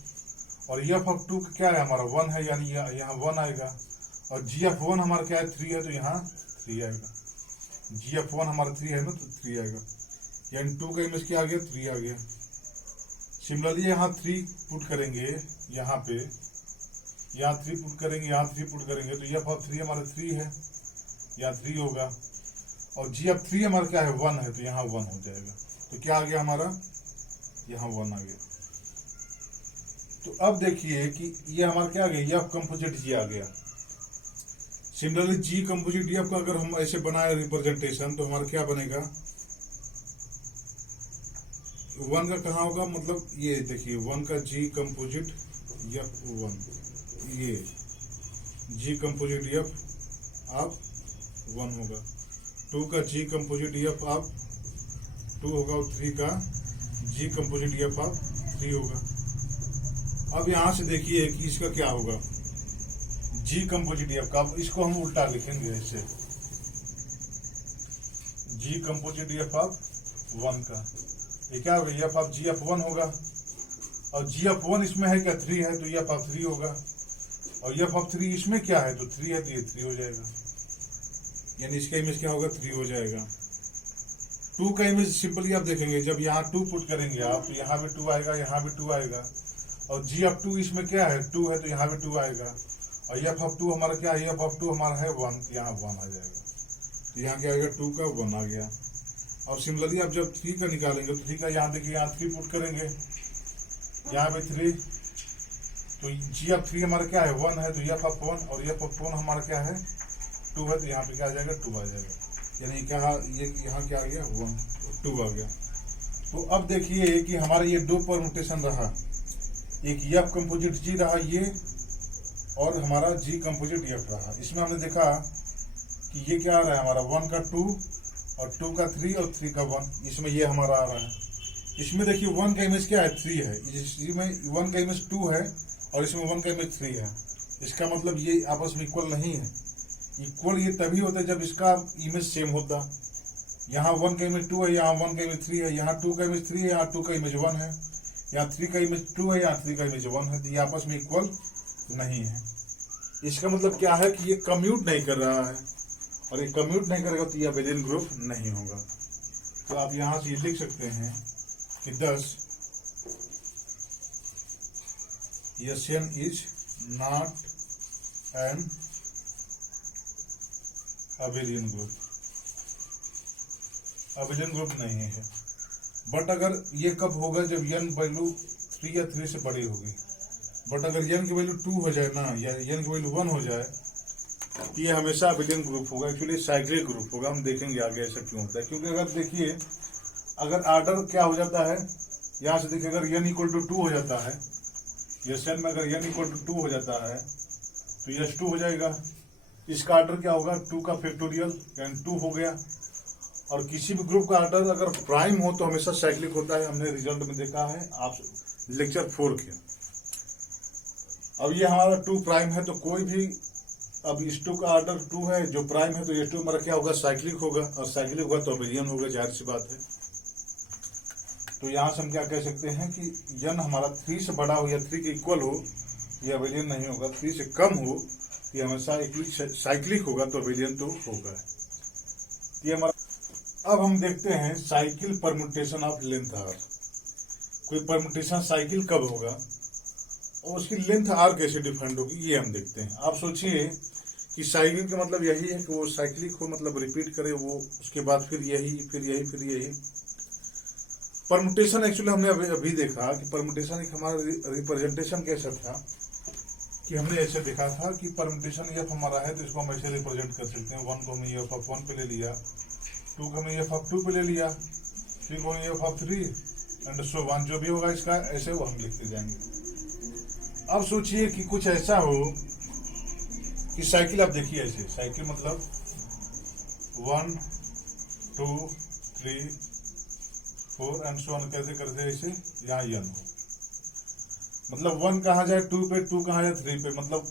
और f ऑफ 2 क्या है हमारा 1 है, यानी यहाँ 1 आएगा, और g ऑफ 1 हमारा क्या है 3 है, तो यहाँ 3 आएगा। g ऑफ 1 हमारा 3 है ना, तो 3 आएगा, यानी 2 का इमेज क्या आ गया 3 आ गया। सिमिलरली यहाँ 3 पुट करेंगे, यहाँ पे यहाँ 3 पुट करेंगे, यहाँ 3 पुट करेंगे, तो f ऑफ 3 हमारा 3 है, यहाँ 3 होगा, और g ऑफ 3 हमारा क्या है 1 है, तो यहाँ 1 हो जाएगा। तो क्या आ गया हमारा यहाँ 1 आ गया। तो अब देखिए कि ये हमारा क्या आ गया f कंपोजिट G आ गया। सिमिलरली G कंपोजिट f का अगर हम ऐसे बनाए रिप्रेजेंटेशन तो हमारा क्या बनेगा, 1 का कहाँ होगा, मतलब ये देखिए 1 का G कंपोजिट f(1), ये G कंपोजिट f ऑफ 1 होगा, 2 का G कंपोजिट f ऑफ 2 होगा, और 3 का G कंपोजिट f ऑफ 3 होगा। अब यहां से देखिए कि इसका क्या होगा G कंपोजिट f का, इसको हम उल्टा लिखेंगे ऐसे, G कंपोजिट f ऑफ 1 का, ये क्या होगा f ऑफ G ऑफ 1 होगा, और G ऑफ 1 इसमें है क्या 3 है, तो f ऑफ 3 होगा, और f ऑफ 3 इसमें क्या है तो 3 है, तो ये 3 हो जाएगा, यानी इसका इमेज क्या होगा 3 हो जाएगा। टू का इमेज सिंपली आप देखेंगे, जब यहाँ 2 पुट करेंगे आप तो यहाँ भी 2 आएगा, यहाँ भी 2 आएगा, और जी ऑफ 2 इसमें क्या है 2 है तो यहाँ भी 2 आएगा, और एफ ऑफ 2 हमारा क्या है, एफ ऑफ 2 हमारा है 1, तो यहाँ 1 आ जाएगा, तो यहाँ क्या आएगा 2 का 1 आ गया। और सिमिलरली आप जब 3 का निकालेंगे तो 3 का यहाँ देखिए, यहाँ 3 पुट करेंगे, यहाँ पे 3, तो जी ऑफ 3 हमारा क्या है 1 है, तो एफ ऑफ 1, और एफ ऑफ 1 हमारा क्या है 2 है, तो यहाँ पे क्या आ जाएगा 2 आ जाएगा, यानी क्या ये यहाँ क्या आ गया 1, 2 आ गया। तो अब देखिए कि हमारा ये 2 परमुटेशन रहा, एक एफ कंपोजिट जी रहा ये, और हमारा जी कंपोजिट एफ रहा। इसमें हमने देखा कि ये क्या आ रहा है हमारा 1 का 2 और 2 का 3 और 3 का 1, इसमें ये हमारा आ रहा है। इसमें देखिए 1 का इमेज क्या है 3 है, इसमें 1 का इमेज 2 है और इसमें 1 का इमेज 3 है। इसका मतलब ये आपस में इक्वल नहीं है। इक्वल ये तभी होता है जब इसका इमेज सेम होता। यहाँ 1 का इमेज 2 है, यहाँ 1 का इमेज 3 है, यहाँ 2 का इमेज 3 है, यहाँ 2 का इमेज 1 है, यहाँ 3 का इमेज 2 है, यहाँ 3 का इमेज 1 है, तो ये आपस में इक्वल नहीं है। इसका मतलब क्या है कि ये कम्यूट नहीं कर रहा है, और ये कम्यूट नहीं करेगा तो ये अबेलियन ग्रुप नहीं होगा। तो आप यहाँ से लिख सकते हैं कि 10 Sn is not an abelian group, abelian group नहीं है। बट अगर ये कब होगा, जब n वैल्यू 3 या 3 से बड़ी होगी। बट अगर n की वैल्यू 2 हो जाए ना, या n की वैल्यू 1 हो जाए, तो ये हमेशा अबेलियन ग्रुप होगा। एक्चुअली साइक्लिक ग्रुप होगा, हम देखेंगे आगे ऐसा क्यों होता है। क्योंकि अगर देखिए, अगर आर्डर क्या हो जाता है, यहाँ से देखिए अगर n इक्वल टू 2 हो जाता है, Sn में अगर n इक्वल टू 2 हो जाता है तो S2 हो जाएगा। इसका आर्डर क्या होगा 2 का फैक्टोरियल यानी 2 हो गया। और किसी भी ग्रुप का आर्डर अगर प्राइम हो तो हमेशा साइक्लिक होता है, हमने रिजल्ट में देखा है, आप लेक्चर 4 के। अब ये हमारा 2 प्राइम है तो कोई भी, अब इस 2 का आर्डर 2 है जो प्राइम है, तो ये 2 हमारा क्या होगा साइक्लिक होगा, और साइक्लिक होगा तो अबेलियन होगा, जाहिर सी बात है। तो यहाँ से हम क्या कह सकते हैं कि n हमारा 3 से बड़ा हो या 3 के इक्वल हो, ये अबेलियन नहीं होगा। 3 से कम हो ये हमेशा साइक्लिक होगा, तो अबेलियन तो होगा। ये हमारा। अब हम देखते हैं cycle permutation of length R. कोई परम्यूटेशन साइकिल कब होगा और उसकी लेंथ आर कैसे डिफाइंड होगी, ये हम देखते हैं। आप सोचिए कि साइकिल का मतलब यही है कि वो साइक्लिक हो, मतलब रिपीट करे वो, उसके बाद फिर यही फिर यही फिर यही। परम्यूटेशन एक्चुअली हमने अभी देखा कि परम्यूटेशन एक हमारा रिप्रेजेंटेशन कैसा था, कि हमने ऐसे देखा था कि परम्यूटेशन एफ हमारा है तो इसको हम ऐसे रिप्रेजेंट कर सकते हैं। 1 को हमने एफ ऑफ 1 पे ले लिया, 2 को हमने एफ ऑफ 2 पे ले लिया, 3 को हमने एफ ऑफ 3 एंड सो 1, जो भी होगा इसका ऐसे वो हम लिखते जाएंगे। अब सोचिए कि कुछ ऐसा हो कि साइकिल, आप देखिए ऐसे साइकिल मतलब 1 2 3 4 एंड सो ऑन कैसे करते ऐसे, यहाँ n हो, मतलब 1 कहाँ जाए 2 पे, 2 कहाँ जाए 3 पे, मतलब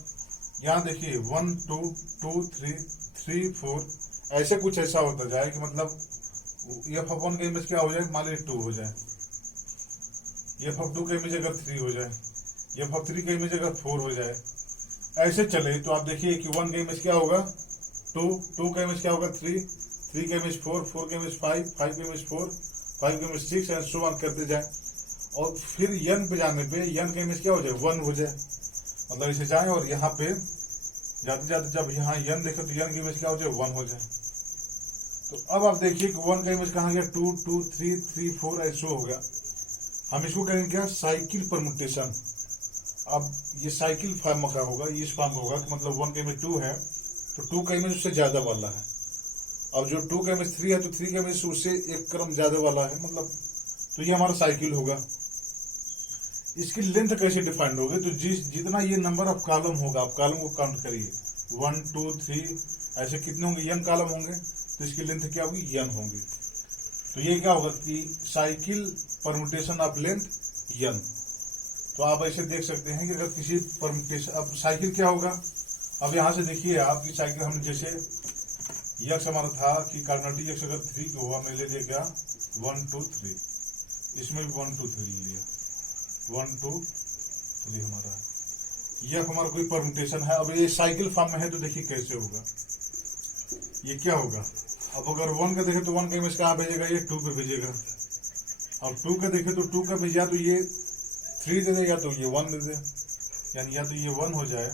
यहाँ देखिए 1 2 2 3 3 4 ऐसे कुछ ऐसा होता जाए कि मतलब एफ ऑफ 1 का इमेज क्या हो जाए, मान लीजिए 2 हो जाए, एफ ऑफ 2 का इमेज अगर 3 हो जाए, एफ ऑफ 3 का इमेज अगर 4 हो जाए, ऐसे चले तो आप देखिए कि 1 का इमेज क्या होगा 2, 2 का इमेज क्या होगा 3, 3 का इमेज 4, 4 का इमेज 5, 5 का इमेज 4, 5 का इमेज 6 एंड सो ऑन करते जाए। और फिर n पे जाने पे n का इमेज क्या हो जाए 1 हो जाए, मतलब इसे जाए और यहाँ पे जाते जाते जब यहाँ n देखे तो n का इमेज क्या हो जाए 1 हो जाए। तो अब आप देखिए कि 1 का इमेज कहाँ गया 2 2 3 3 4 ऐसे हो गया। हम इसको करेंगे क्या, साइकिल परम्यूटेशन। अब ये साइकिल फॉर्म का होगा, इस फॉर्म का होगा कि मतलब 1 का इमेज 2 है तो 2 का इमेज उससे ज्यादा वाला है, अब जो 2 का इमेज 3 है तो 3 का इमेज उससे एक क्रम ज्यादा वाला है, मतलब तो ये हमारा साइकिल होगा। इसकी लेंथ कैसे डिफाइंड होगी, तो जितना ये नंबर ऑफ कॉलम होगा, आप कॉलम को काउंट करिए 1 2 3 ऐसे कितने होंगे, n कॉलम होंगे, तो इसकी लेंथ क्या होगी n होगी। तो ये क्या होगा कि cycle permutation of length n। तो आप ऐसे देख सकते हैं कि अगर किसी परम्यूटेशन, अब साइकिल क्या होगा, अब यहाँ से देखिए आपकी साइकिल हमने जैसे यक्स हमारा था कि कार्डिनलिटी यक्स अगर 3 को हुआ, मैं ले लिया क्या 1 2 3, इसमें भी 1 2 3 ले लिया, 1 2 3 हमारा यह हमारा कोई परम्यूटेशन है। अब ये साइकिल फॉर्म में है तो देखिए कैसे होगा, ये क्या होगा अब अगर 1 का देखे तो 1 का इमेज कहाँ भेजेगा, ये 2 पे भेजेगा। अब 2 का देखे तो 2 का भेज या तो ये 3 दे दे या तो ये 1 दे दे, यानी या तो ये 1 हो जाए।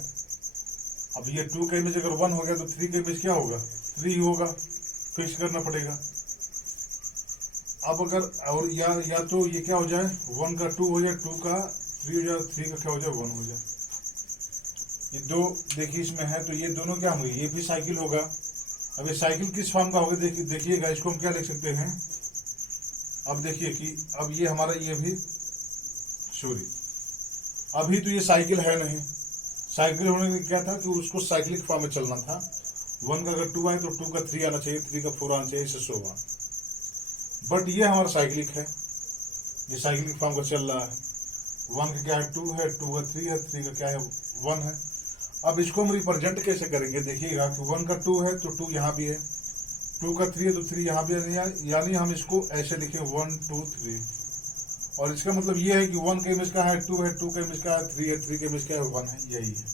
अब ये 2 का इमेज अगर 1 हो गया तो 3 का इमेज क्या होगा, 3 ही होगा, फिक्स करना पड़ेगा। अब अगर और या तो ये क्या हो जाए, 1 का 2 हो जाए, 2 का 3 हो जाए, 3 का क्या हो जाए, 1 हो जाए। ये दो देखिए इसमें है, तो ये दोनों क्या होंगे, ये भी साइकिल होगा। अब ये साइकिल किस फॉर्म का होगा, देखिएगा इसको हम क्या लिख सकते हैं। अब देखिए कि अब ये हमारा ये भी सॉरी, अभी तो ये साइकिल है नहीं। साइकिल होने में क्या था कि उसको साइक्लिक फॉर्म में चलना था। 1 का अगर 2 आए तो 2 का 3 आना चाहिए, 3 का 4 आना चाहिए, इससे सो ऑन। बट ये हमारा साइक्लिक है, ये साइक्लिक फॉर्म का चल रहा है। 1 का क्या है, 2 है, 2 का 3 है, 3 का क्या है, 1 है। अब इसको हम रिप्रेजेंट कैसे करेंगे, देखिएगा कि 1 का 2 है तो 2 यहाँ भी है, 2 का 3 है तो 3 यहाँ भी है, यानी हम इसको ऐसे लिखें 1 2 3। और इसका मतलब ये है कि 1 का इमेज का है 2 है, 2 का इमेज का है 3 है, 3 का इमेज का है 1 है, यही है।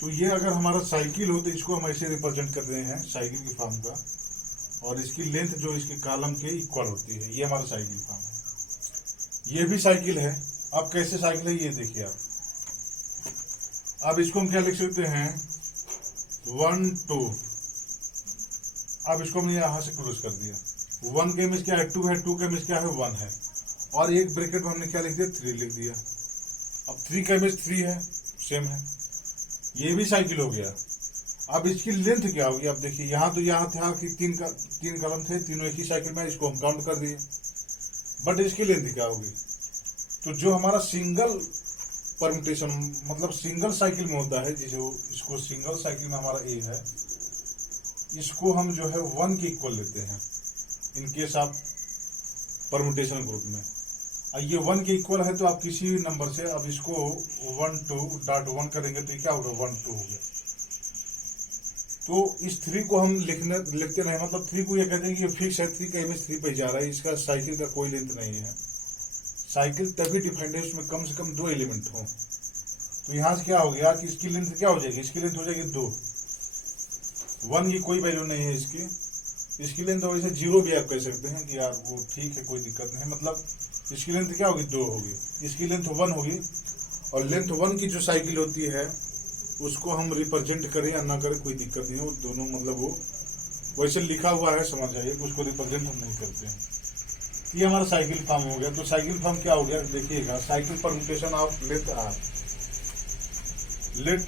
तो ये अगर हमारा साइकिल हो तो इसको हम ऐसे रिप्रेजेंट कर रहे हैं साइकिल की फॉर्म का, और इसकी लेंथ जो इसके कॉलम के इक्वल होती है, ये हमारा साइकिल फॉर्म है। ये भी साइकिल है। अब कैसे साइकिल है ये देखिए आप। अब इसको हम क्या लिख सकते हैं, 1 2। अब इसको हमने यहां से क्लोज कर दिया। 1 का इमेज क्या है, 2 है, 2 का इमेज क्या है, 1 है, और एक ब्रैकेट में हमने क्या लिख दिया, 3 लिख दिया। अब 3 का इमेज 3 है, सेम है, ये भी साइकिल हो गया। अब इसकी लेंथ क्या होगी, अब देखिए यहां तो यहां था कि 3 कॉलम थे, तीनों एक ही साइकिल में, इसको हम काउंट कर दिए। बट इसकी लेंथ क्या होगी, तो जो हमारा सिंगल परम्यूटेशन मतलब सिंगल साइकिल में होता है, जिसे इसको सिंगल साइकिल में हमारा ए है, इसको हम जो है 1 के इक्वल लेते हैं in case of permutation group में। ये 1 के इक्वल है तो आप किसी भी नंबर से अब इसको 1 2.1 करेंगे तो ये क्या होगा, 1 2 हो गया। तो इस 3 को हम लिखते रहे, मतलब 3 को ये कहते हैं कि ये फिक्स है, 3 का इमेज 3 पे जा रहा है, इसका साइकिल का कोई लेंथ नहीं है। साइकिल तभी डिफाइंड है उसमें कम से कम 2 एलिमेंट हो। तो यहां से क्या हो गया कि इसकी लेंथ क्या हो जाएगी, इसकी लेंथ हो जाएगी 2। 1 की कोई वैल्यू नहीं है इसकी लेंथ वैसे 0 भी आप कह सकते हैं कि यार वो ठीक है, कोई दिक्कत नहीं, मतलब इसकी लेंथ क्या होगी, 2 होगी, इसकी लेंथ 1 होगी। और लेंथ 1 की जो साइकिल होती है उसको हम रिप्रेजेंट करें या ना करें कोई दिक्कत नहीं है, वो दोनों मतलब वो वैसे लिखा हुआ है, समझ जाइए कि उसको रिप्रेजेंट हम नहीं करते हैं। ये हमारा साइकिल फॉर्म हो गया। तो साइकिल फॉर्म क्या हो गया, देखिएगा, cycle permutation of let R, let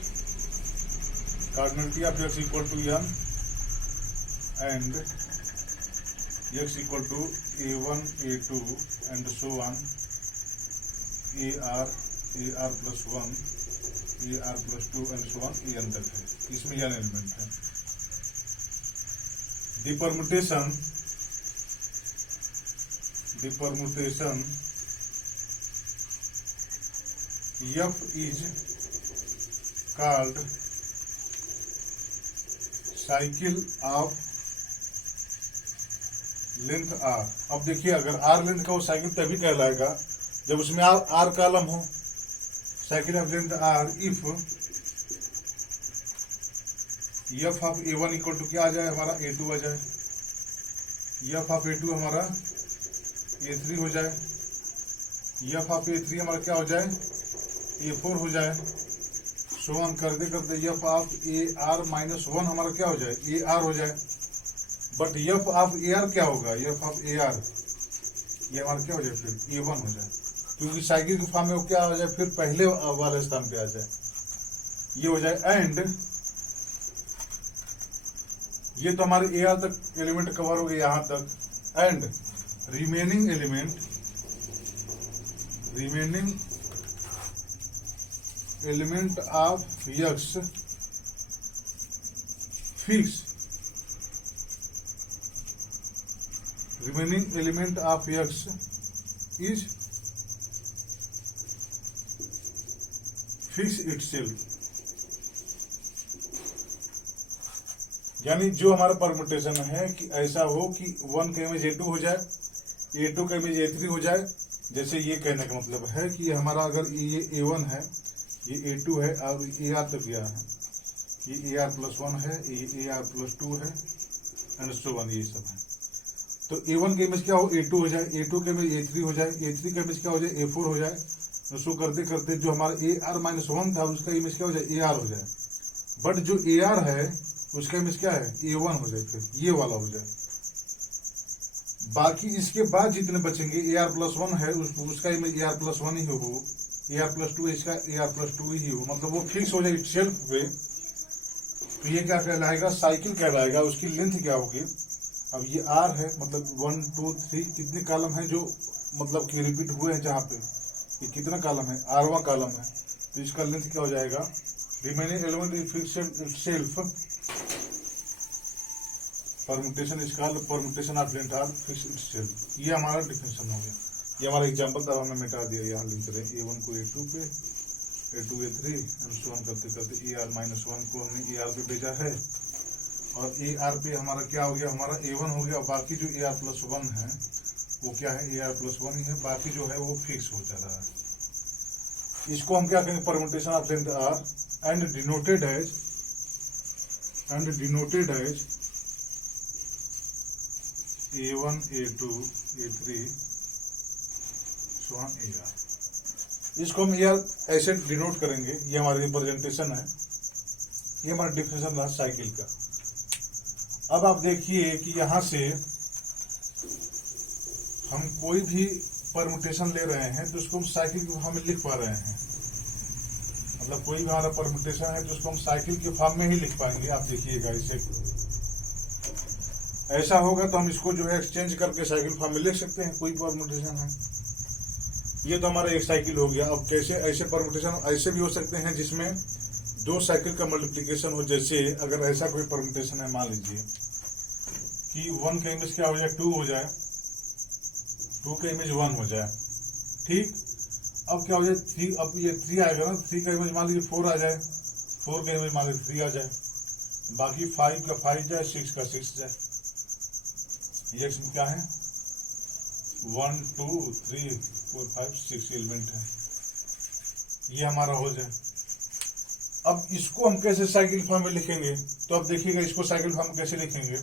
cardinality of x equal to n and x equal to a1 a2 and so on, ar plus 1 ar plus 2 and so on, an तक है, इसमें n एलिमेंट है। the permutation f is called cycle of length R. अब देखिए अगर आर लेंथ का वो साइकिल तभी कहलाएगा जब उसमें आर कॉलम हो। Cycle of length R if F of A one equal to क्या आ जाए, हमारा ए2 आ जाए, एफ ऑफ ए2 हमारा ए3 हो जाए, एफ ऑफ ए3 हमारा क्या हो जाए, ए4 हो जाए, सोन करते करते एफ ऑफ ए आर -1 हमारा क्या हो जाए, ए आर हो जाए। But F of A R क्या होगा, एफ ऑफ ए आर ये हमारा क्या हो जाए, फिर ए1 हो जाए, क्योंकि साइकिल के फॉर्म में वो क्या हो जाए, फिर पहले वाले स्थान पे आ जाए, ये हो जाए। एंड ये तो हमारे ए आर तक एलिमेंट कवर हो गए यहां तक। And remaining element of x fix, remaining element of x is fix itself, यानी जो हमारा परम्यूटेशन है कि ऐसा हो कि 1 का इमेज a2 हो जाए, a2 का इमेज a3 हो जाए। जैसे ये कहने का मतलब है कि हमारा अगर ये a1 है, ये a2 है और ए आर तक गया है, ये AR+1 है, ये AR+2 है एंड सो वन, ये सब है। तो A1 का इमेज क्या हो, A2 हो जाए, A2 का इमेज A3 हो जाए, A3 का इमेज क्या हो जाए, A4 हो जाए। सो करते करते जो हमारा AR-1 था उसका इमेज क्या हो जाए, AR हो जाए। बट जो AR है उसका इमेज क्या है, A1 हो जाए, फिर ये वाला हो जाए। बाकी इसके बाद जितने बचेंगे AR+1 है उसका इमेज AR+1 ही हो, AR+2 इसका AR+2 ही हो, मतलब वो फिक्स हो जाए सेल्फ पे। तो ये क्या कहलाएगा, साइकिल कहलाएगा। उसकी लेंथ क्या होगी, अब ये R है, मतलब 1 2 3 कितने कॉलम है जो मतलब कि रिपीट हुए हैं जहां पे, ये कितना कॉलम है, R वां कॉलम है। तो इसका लेंथ क्या हो जाएगा, remaining element is fix itself, permutation is called permutation of length R fix itself. ये हमारा डिफिनेशन हो गया, ये हमारा एग्जांपल था, हमने मिटा दिया। यहाँ लिख रहे हैं A1 को A2 पे, A2 A3 and so on करते करते AR-1 को हमने AR पे भेजा है, और AR पे हमारा क्या हो गया, हमारा A1 हो गया। बाकी जो AR+1 है वो क्या है, AR+1 ही है, बाकी जो है वो फिक्स हो जा रहा है। इसको हम क्या कहेंगे, permutation of length R and denoted as A1 A2 A3 so on AR। इसको हम AR ऐसे डिनोट करेंगे, ये हमारी रिप्रेजेंटेशन है, ये हमारा डिफिनेशन रहा साइकिल का। अब आप देखिए कि यहां से हम कोई भी परमुटेशन ले रहे हैं तो उसको हम साइकिल के फॉर्म में लिख पा रहे हैं, मतलब कोई भी हमारा परमुटेशन है तो उसको हम साइकिल के फॉर्म में ही लिख पाएंगे। आप देखिएगा, इसे ऐसा होगा तो हम इसको जो है एक्सचेंज करके साइकिल फॉर्म में लिख सकते हैं, कोई परमुटेशन है। ये तो हमारा एक साइकिल हो गया। अब कैसे ऐसे परमुटेशन ऐसे भी हो सकते हैं जिसमें दो साइकिल का मल्टीप्लीकेशन हो। जैसे अगर ऐसा कोई परमुटेशन है, मान लीजिए कि 1 का इमेज क्या हो जाए, 2 हो जाए, 2 का इमेज 1 हो जाए, ठीक। अब क्या हो जाए 3, अब ये 3 आएगा ना, 3 का इमेज मान लीजिए 4 आ जाए, 4 का इमेज मान लीजिए 3 आ जाए, बाकी 5 का 5 जाए, 6 का 6 जाए। ये इसमें क्या है, 1 2 3 4 5 6 एलिमेंट है, ये हमारा हो जाए। अब इसको हम कैसे साइकिल फॉर्म में लिखेंगे, तो अब देखिएगा इसको साइकिल फॉर्म में कैसे लिखेंगे।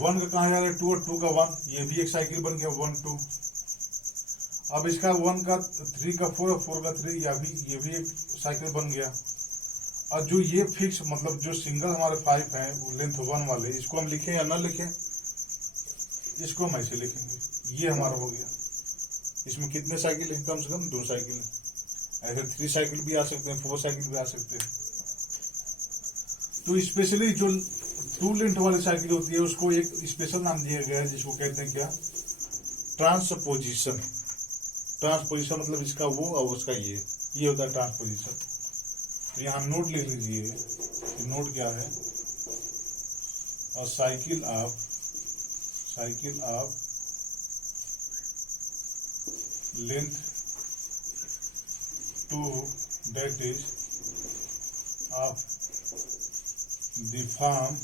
1 का कहा जा रहा है 2 और 2 का 1, ये भी एक साइकिल बन गया 1 2। अब इसका 1 का 3 का 4 और 4 का 3, ये भी एक साइकिल बन गया। और जो ये फिक्स मतलब जो सिंगल हमारे 5 हैं लेंथ 1 वाले, इसको हम लिखें या ना लिखें, इसको हम ऐसे लिखेंगे, ये हमारा हो गया। इसमें कितने साइकिल है, कम से कम 2 साइकिल है। ऐसे 3 साइकिल भी आ सकते हैं, 4 साइकिल भी आ सकते हैं। तो स्पेशली जो 2 लेंथ वाली साइकिल होती है उसको एक स्पेशल नाम दिया गया है, जिसको कहते हैं क्या, ट्रांसपोजिशन। ट्रांसपोजिशन मतलब इसका वो और उसका ये होता है ट्रांसपोजिशन। तो यहाँ नोट लिख लीजिए कि नोट क्या है, और cycle of length 2 that is of the form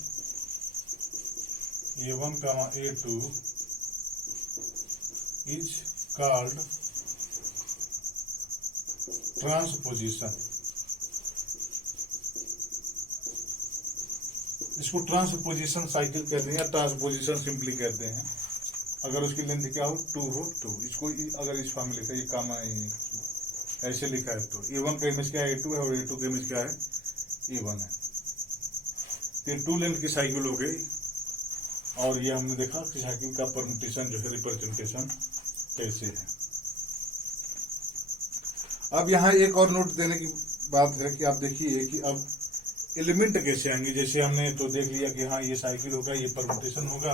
A1, A2 is called transposition. इसको ट्रांसपोजिशन साइकिल कहते हैं या ट्रांसपोजिशन सिंपली कहते हैं। अगर उसकी लेंथ क्या हो, 2 हो, तो इसको अगर इस फॉर्म में लिखा है, ये काम ऐसे लिखा है, तो A1 का इमेज क्या है, A2 है, और A2 का इमेज क्या है, A1 है। तो 2 लेंथ की साइकिल हो गई, और ये हमने देखा कि साइकिल का परमुटेशन जो है रिप्रेजेंटेशन कैसे है। अब यहाँ एक और नोट देने की बात है कि आप देखिए कि अब एलिमेंट कैसे आएंगे। जैसे हमने तो देख लिया कि हाँ ये साइकिल होगा, ये परमुटेशन होगा,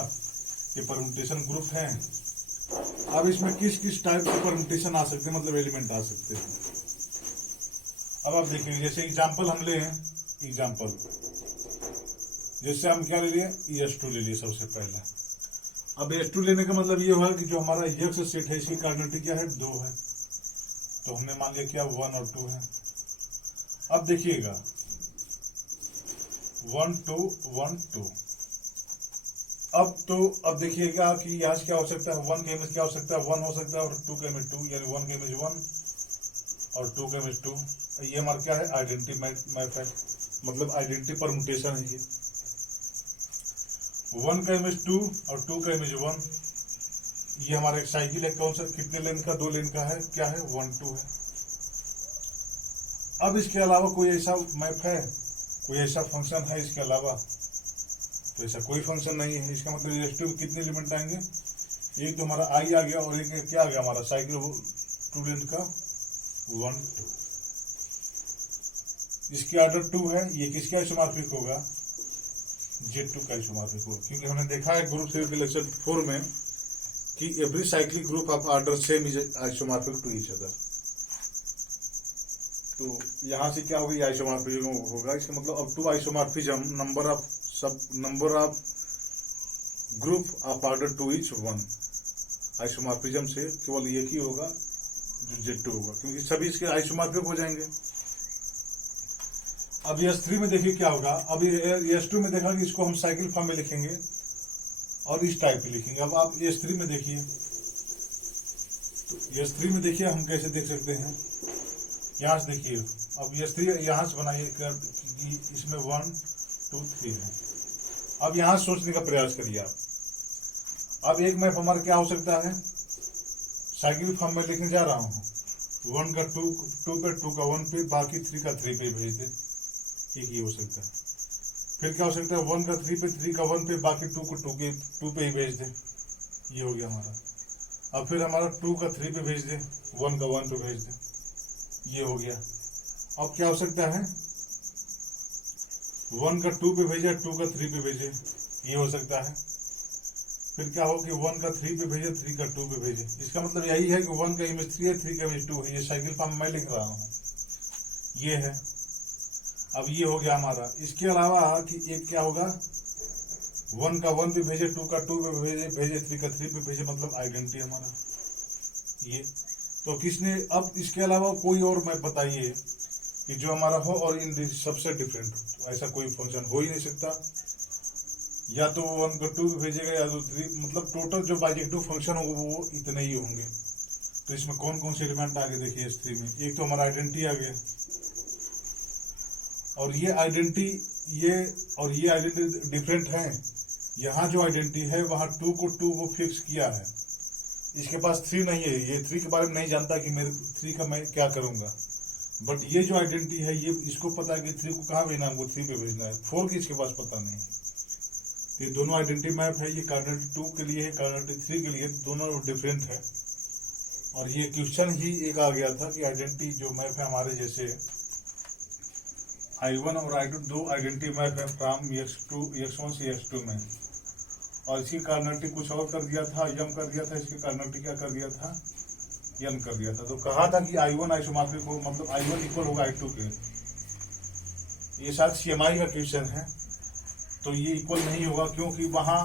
ये परमुटेशन ग्रुप है। अब इसमें किस किस टाइप के परमुटेशन आ सकते हैं, मतलब एलिमेंट आ सकते हैं। अब आप देखिए, जैसे एग्जांपल हम ले, एग्जांपल जैसे हम क्या ले लिए, S2 ले लिए सबसे पहला। अब S2 लेने का मतलब ये हुआ कि जो हमारा यक्ष सेट है इसकी कोऑर्डिनेट क्या है, 2 है, तो हमने मान लिया क्या 1 और 2 है। अब देखिएगा 1 2 1 2। अब देखिएगा कि यहाँ क्या हो सकता है, 1 का इमेज क्या हो सकता है, 1 हो सकता है, और 2 का इमेज 2, यानी 1 का इमेज 1 और 2 का इमेज 2। ये हमारा क्या है, आइडेंटिटी मैप है, मतलब आइडेंटिटी परमुटेशन है ये। 1 का इमेज 2 और 2 का इमेज 1। ये हमारा एक साइकिल है, कौन सा, कितने लेन का, 2 लेन का है, क्या है, 1 2 है। अब इसके अलावा कोई ऐसा मैप है, कोई ऐसा फंक्शन है इसके अलावा? तो ऐसा कोई फंक्शन नहीं है। इसका मतलब रेस्टिव में कितने एलिमेंट आएंगे? एक तो हमारा आई आ गया और एक क्या आ गया हमारा साइकिल 2 लेन का 1 2। इसकी ऑर्डर 2 है। ये किसका आइसोमॉर्फिक होगा? Z2 का आइसोमॉर्फिक होगा, क्योंकि हमने देखा है ग्रुप थ्योरी के लेक्चर 4 में कि every cyclic group of order same is isomorphic to each other. तो यहां से क्या होगा, आइसोमॉर्फिज्म होगा। इसका मतलब up to isomorphism number of group of order two each 1। Isomorphism से केवल एक ही होगा जो Z2 होगा, क्योंकि सभी इसके आइसोमॉर्फिक हो जाएंगे। अब S3 में देखिए क्या होगा। अब S2 में देखा कि इसको हम साइकिल फॉर्म में लिखेंगे और इस टाइप के लिखेंगे। अब आप S3 में देखिए, तो S3 में देखिए हम कैसे देख सकते हैं। यहां से देखिए, अब S3 यहां से बनाइए कि इसमें 1 2 3 है। अब यहां सोचने का प्रयास करिए आप। अब एक मैप हमारा क्या हो सकता है, साइकिल फॉर्म में लिखने जा रहा हूं, 1 का 2 पे, 2 का 1 पे, बाकी 3 का 3 पे भेज दे। एक ये हो सकता है। फिर क्या हो सकता है, 1 का 3 पे, 3 का 1 पे, बाकी 2 को 2 पे ही भेज दे। ये हो गया हमारा। अब फिर हमारा 2 का 3 पे भेज दे, 1 का 1 पे भेज दे। ये हो गया। अब क्या हो सकता है, 1 का 2 पे भेजे, 2 का 3 पे भेजे। ये हो सकता है। फिर क्या हो कि 1 का 3 पे भेजे, 3 का 2 पे भेजे। इसका मतलब यही है कि 1 का इमेज 3 है, 3 का इमेज 2 है। ये साइकिल फॉर्म मैं लिख रहा हूं, ये है। अब ये हो गया हमारा। इसके अलावा कि एक क्या होगा, 1 का 1 पे भेजे, 2 का 2 पे भेजे, 3 का 3 पे भेजे, मतलब आइडेंटिटी हमारा ये। तो किसने, अब इसके अलावा कोई और मैं बताइए कि जो हमारा हो और इन सबसे डिफरेंट हो। तो ऐसा कोई फंक्शन हो ही नहीं सकता। या तो 1 का 2 पे भेजेगा, या तो 3, मतलब टोटल जो बाइजेक्टिव फंक्शन होगा वो इतने ही होंगे। तो इसमें कौन कौन से एलिमेंट आगे देखिए S3 में। एक तो हमारा आइडेंटिटी आ गया, और ये आइडेंटिटी डिफरेंट है। यहाँ जो आइडेंटिटी है वहां 2 को फिक्स किया है। इसके पास 3 नहीं है, ये 3 के बारे में नहीं जानता कि मेरे 3 का मैं क्या करूंगा। बट ये जो आइडेंटिटी है, ये इसको पता है कि 3 को कहाँ भेजना है, हमको 3 पे भेजना है। 4 की इसके पास पता नहीं है। ये दोनों आइडेंटिटी मैप है। ये कार्डिनेट 2 के लिए है, कार्डिनेट 3 के लिए, दोनों डिफरेंट है। और ये क्वेश्चन ही एक आ गया था कि आइडेंटिटी जो मैप है हमारे, जैसे I1 और I2 दो आइडेंटिटी मैप है फ्रॉम X1 से X2 में, और इसकी कार्डिनेटी कुछ और कर दिया था, यम कर दिया था। इसकी कार्डिनेटी क्या कर दिया था, यम कर दिया था। तो कहा था कि I1 आइसोमॉर्फिक हो, मतलब I1 इक्वल होगा I2 के। ये शायद CMI का क्वेश्चन है। तो ये इक्वल नहीं होगा, क्योंकि वहां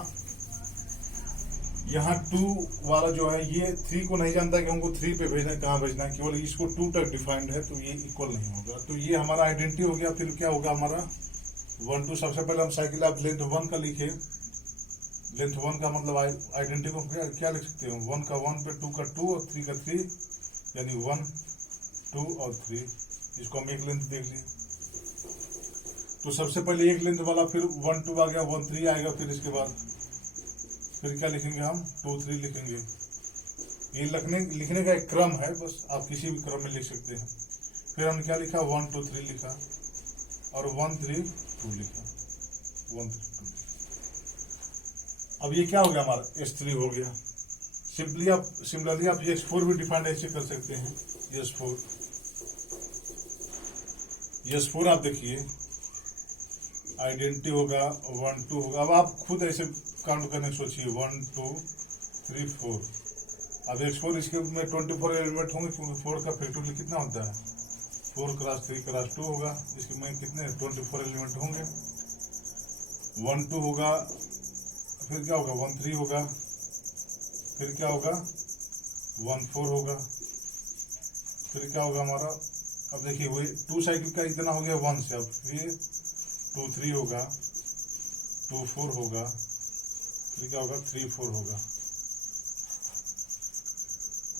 यहाँ 2 वाला जो है ये 3 को नहीं जानता कि हमको 3 पे भेजना है, कहाँ भेजना है, केवल इसको 2 तक डिफाइंड है। तो ये इक्वल नहीं होगा। तो ये हमारा आइडेंटिटी हो गया। फिर क्या होगा हमारा 1 2। सबसे पहले हम साइकिल आप लेंथ 1 का लिखे। लेंथ 1 का मतलब आइडेंटिटी को क्या लिख सकते हो, 1 का 1 पे, 2 का 2 और 3 का 3, यानी 1 2 और 3। इसको हम एक लेंथ देख लिए। तो सबसे पहले एक लेंथ वाला, फिर 1 2 आ गया, 1 3 आएगा। फिर इसके बाद फिर क्या लिखेंगे हम, 2 3 लिखेंगे। ये लिखने का एक क्रम है, बस आप किसी भी क्रम में लिख सकते हैं। फिर हमने क्या लिखा, 1 2 3 लिखा, और 1 3 2 लिखा, 1 3 2। अब ये क्या हो गया हमारा, S3 हो गया। सिमिलरली आप S4 भी डिफाइंड ऐसे कर सकते हैं। S4 आप देखिए, आइडेंटिटी होगा 1 2 होगा। अब आप खुद ऐसे काउंट करने सोचिए, 1 2 3 4। अब X4 इसके में 24 एलिमेंट होंगे, क्योंकि 4 का फैक्टोरियल कितना होता है, 4 क्रॉस 3 क्रॉस 2 होगा। इसके में कितने 24 एलिमेंट होंगे। 1 2 होगा, फिर क्या होगा 1 3 होगा, फिर क्या होगा 1 4 होगा, फिर क्या होगा हमारा। अब देखिए वही 2 साइकिल का इतना हो गया 1 से। अब फिर 2 3 होगा, 2 4 होगा, फिर क्या होगा 3 4 होगा,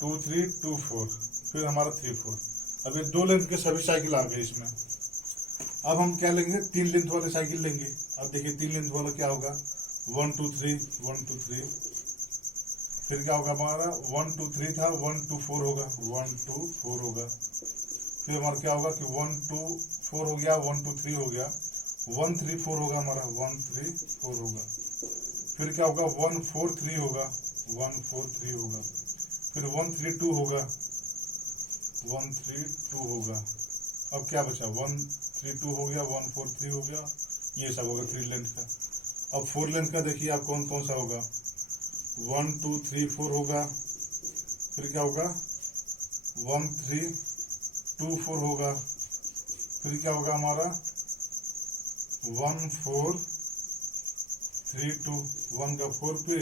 2 3 2 4, फिर हमारा 3 4। अब ये 2 लेंथ के सभी साइकिल आ गए इसमें। अब हम क्या लेंगे, 3 लेंथ वाले साइकिल लेंगे। अब देखिए 3 लेंथ वाला क्या होगा, 1 2 3 1 2 3, फिर क्या होगा हमारा 1 2 3 था, 1 2 4 होगा, 1 2 4 होगा, फिर हमारा क्या होगा कि 1 2 4 हो गया, 1 2 3 हो गया, 1 3 4 होगा हमारा, 1 3 4 होगा, फिर क्या होगा 1 4 3 होगा, 1 4 3 होगा, फिर 1 3 2 होगा, 1 3 2 होगा। अब क्या बचा 1 3 2 हो गया, 1 4 3 हो गया, ये सब होगा 3 लेंथ का। अब 4 लेंथ का देखिए आप कौन कौन सा होगा, 1 2 3 4 होगा, फिर क्या होगा 1 3 2 4 होगा, फिर क्या होगा हमारा 1 4 3 2, 1 का 4 पे,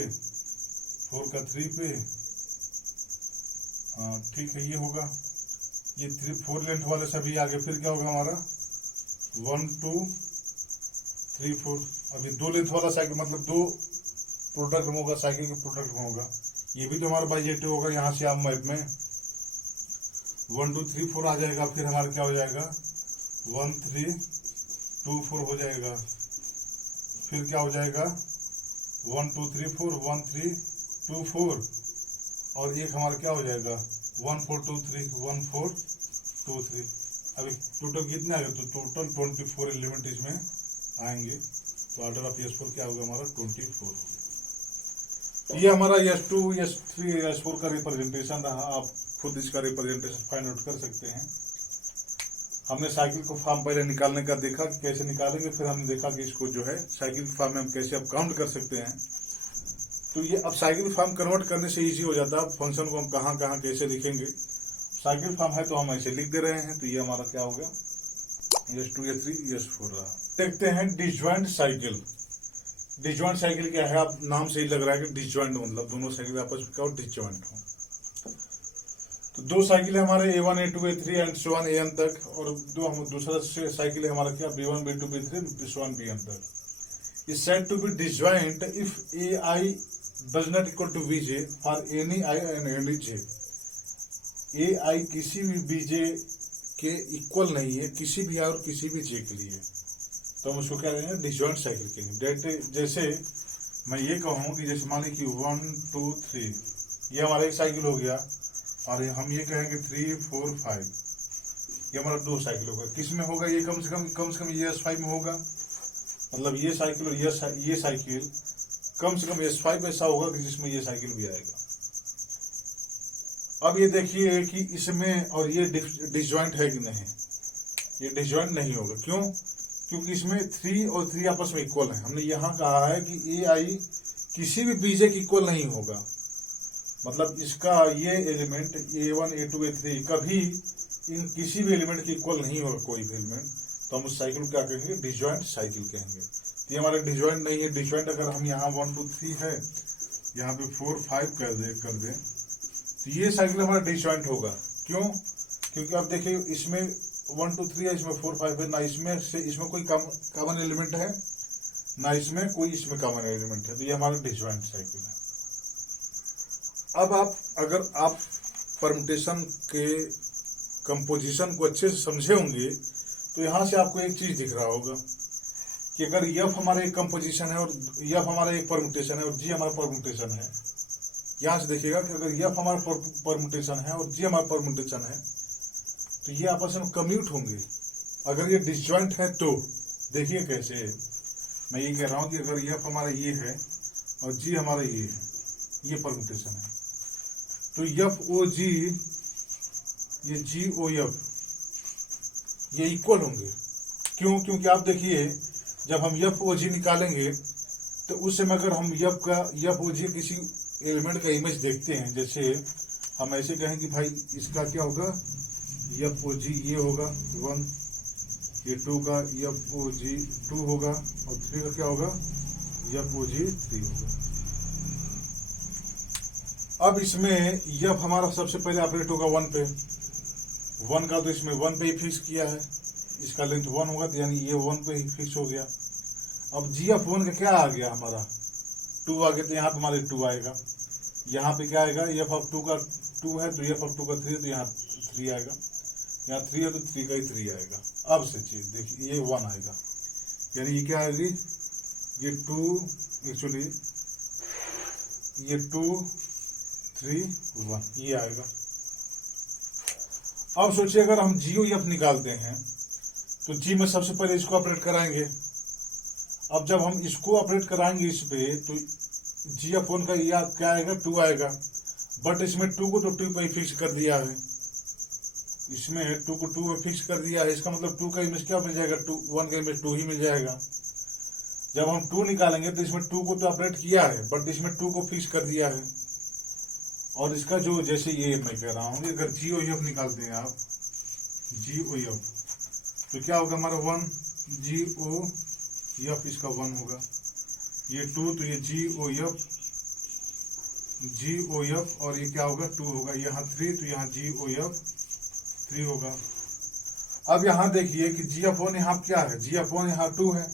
4 का 3 पे, हाँ ठीक है ये होगा, ये 4 लेंथ वाले सभी आगे। फिर क्या होगा हमारा 1 2 3 4, अभी 2 लेंथ वाला साइकिल मतलब 2 प्रोडक्ट में होगा, साइकिल के प्रोडक्ट में होगा, ये भी तो हमारा बाइजेक्टिव होगा। यहाँ से आप मैप में 1 2 3 4 आ जाएगा, फिर हमारा क्या हो जाएगा 1 3 2 4 हो जाएगा, फिर क्या हो जाएगा 1 2 3 4 1 3 2 4, और एक हमारा क्या हो जाएगा 1 4 2 3 1 4 2 3। अभी टोटल कितने आएगा, तो टोटल 24 एलिमेंट इसमें आएंगे, तो ऑर्डर ऑफ S4 क्या होगा हमारा 24 हो गया। ये हमारा S2 S3 S4 का रिप्रेजेंटेशन रहा, आप खुद इसका रिप्रेजेंटेशन फाइंड आउट कर सकते हैं। हमने साइकिल को फॉर्म पहले निकालने का देखा कि कैसे निकालेंगे, फिर हमने देखा कि इसको जो है साइकिल के फॉर्म में हम कैसे अब काउंट कर सकते हैं। तो ये अब साइकिल फॉर्म कन्वर्ट करने से इजी हो जाता है, फंक्शन को हम कहाँ कहाँ कैसे लिखेंगे। साइकिल फॉर्म है तो हम ऐसे लिख दे रहे हैं, तो ये हमारा क्या हो गया S2 S3 S4 रहा। देखते हैं डिसजॉइंट साइकिल। डिसजॉइंट साइकिल क्या है, आप नाम से ही लग रहा है कि डिसजॉइंट मतलब दोनों साइकिल आपस में क्या हो डिसजॉइंट हो। तो 2 साइकिल है हमारे A1 A2 A3 and so on AN तक, और दूसरा साइकिल है हमारा क्या B1 B2 B3 so on BN तक। Is said to be disjoint if AI does not equal to VJ for any I and any J। AI किसी भी BJ के इक्वल नहीं है, किसी भी I और किसी भी J के लिए, तो हम उसको क्या कहेंगे डिसजॉइंट साइकिल कहेंगे। जैसे मैं ये कहूँ कि जैसे मान ली कि 1 2 3 ये हमारा एक साइकिल हो गया, और हम ये कहेंगे 3 4 5, ये हमारा 2 साइकिल होगा। किस में होगा ये, कम से कम ये S5 में होगा, मतलब ये साइकिल और ये साइकिल कम से कम S5 ऐसा होगा कि जिसमें ये साइकिल भी आएगा। अब ये देखिए कि इसमें और ये डिसजॉइंट है कि नहीं, ये डिसजॉइंट नहीं होगा। क्यों? क्योंकि इसमें 3 और 3 आपस में इक्वल है। हमने यहाँ कहा है कि AI किसी भी BJ की इक्वल नहीं होगा, मतलब इसका ये एलिमेंट A1 A2 A3 कभी इन किसी भी एलिमेंट की इक्वल नहीं होगा कोई भी एलिमेंट, तो हम उस साइकिल को क्या कहेंगे डिसजॉइंट साइकिल कहेंगे। तो ये हमारा डिसजॉइंट नहीं है। डिसजॉइंट अगर हम यहाँ 1 2 3 है, यहाँ पे 4 5 कर दे तो ये साइकिल हमारा डिसजॉइंट होगा। क्यों? क्योंकि आप देखिए इसमें 1 2 3 है, इसमें 4 5 है, ना इसमें कोई कॉमन एलिमेंट है, ना इसमें कोई कॉमन एलिमेंट है, तो ये हमारा डिसजॉइंट साइकिल है। अब अगर आप परम्यूटेशन के कंपोजिशन को अच्छे से समझे होंगे, तो यहां से आपको एक चीज दिख रहा होगा कि अगर F हमारा एक कंपोजिशन है और F हमारा एक परम्यूटेशन है और G हमारा परम्यूटेशन है, यहां से देखिएगा कि अगर F हमारा परम्यूटेशन है और G हमारा परम्यूटेशन है, तो ये आपस में कम्यूट होंगे। अगर ये डिसजॉइंट है तो देखिए कैसे, मैं ये कह रहा हूं कि अगर F हमारा ये है और G हमारा ये है, ये परम्यूटेशन है, तो FOG ये GOF ये इक्वल होंगे। क्यों? क्योंकि आप देखिए जब हम FOG निकालेंगे तो उस समय अगर हम FOG किसी एलिमेंट का इमेज देखते हैं, जैसे हम ऐसे कहें कि भाई इसका क्या होगा FOG ये होगा 1, ये 2 का FOG 2 होगा, और 3 का क्या होगा FOG 3 होगा। अब इसमें F हमारा सबसे पहले ऑपरेट होगा 1 पे, 1 का तो इसमें 1 पे ही फिक्स किया है, इसका लेंथ 1 होगा, तो यानी ये 1 पे ही फिक्स हो गया। अब GF1 का क्या आ गया हमारा 2 आ गया, तो यहाँ पे हमारे 2 आएगा, यहाँ पे क्या आएगा F2 का 2 है, तो F2 का 3, तो यहाँ 3 आएगा, यहाँ 3 है तो 3 का ही 3 आएगा। अब से चीज देखिए ये 1 आएगा, यानी ये क्या आएगी, ये 2 एक्चुअली ये 2 3 1 ये आएगा। अब सोचिए अगर हम GOF निकालते हैं तो जी में सबसे पहले इसको ऑपरेट कराएंगे। अब जब हम इसको ऑपरेट कराएंगे इस पे तो GF1 का या क्या आएगा 2 आएगा, बट इसमें 2 को तो 2 पे फिक्स कर दिया है, इसमें 2 को 2 पे फिक्स कर दिया है। इसका मतलब 2 का इमेज क्या मिल जाएगा, 1 का इमेज 2 ही मिल जाएगा। जब हम 2 निकालेंगे तो इसमें 2 को तो ऑपरेट किया है बट इसमें 2 को फिक्स कर दिया है। और इसका जो जैसे ये मैं कह रहा हूँ अगर GOF निकालते हैं आप GOF तो क्या होगा हमारा 1 GOF इसका 1 होगा, ये 2 तो ये GOF और ये क्या होगा 2 होगा, यहाँ 3 तो यहाँ GOF 3 होगा। अब यहाँ देखिए कि GF1 यहाँ क्या है, GF1 यहाँ 2 है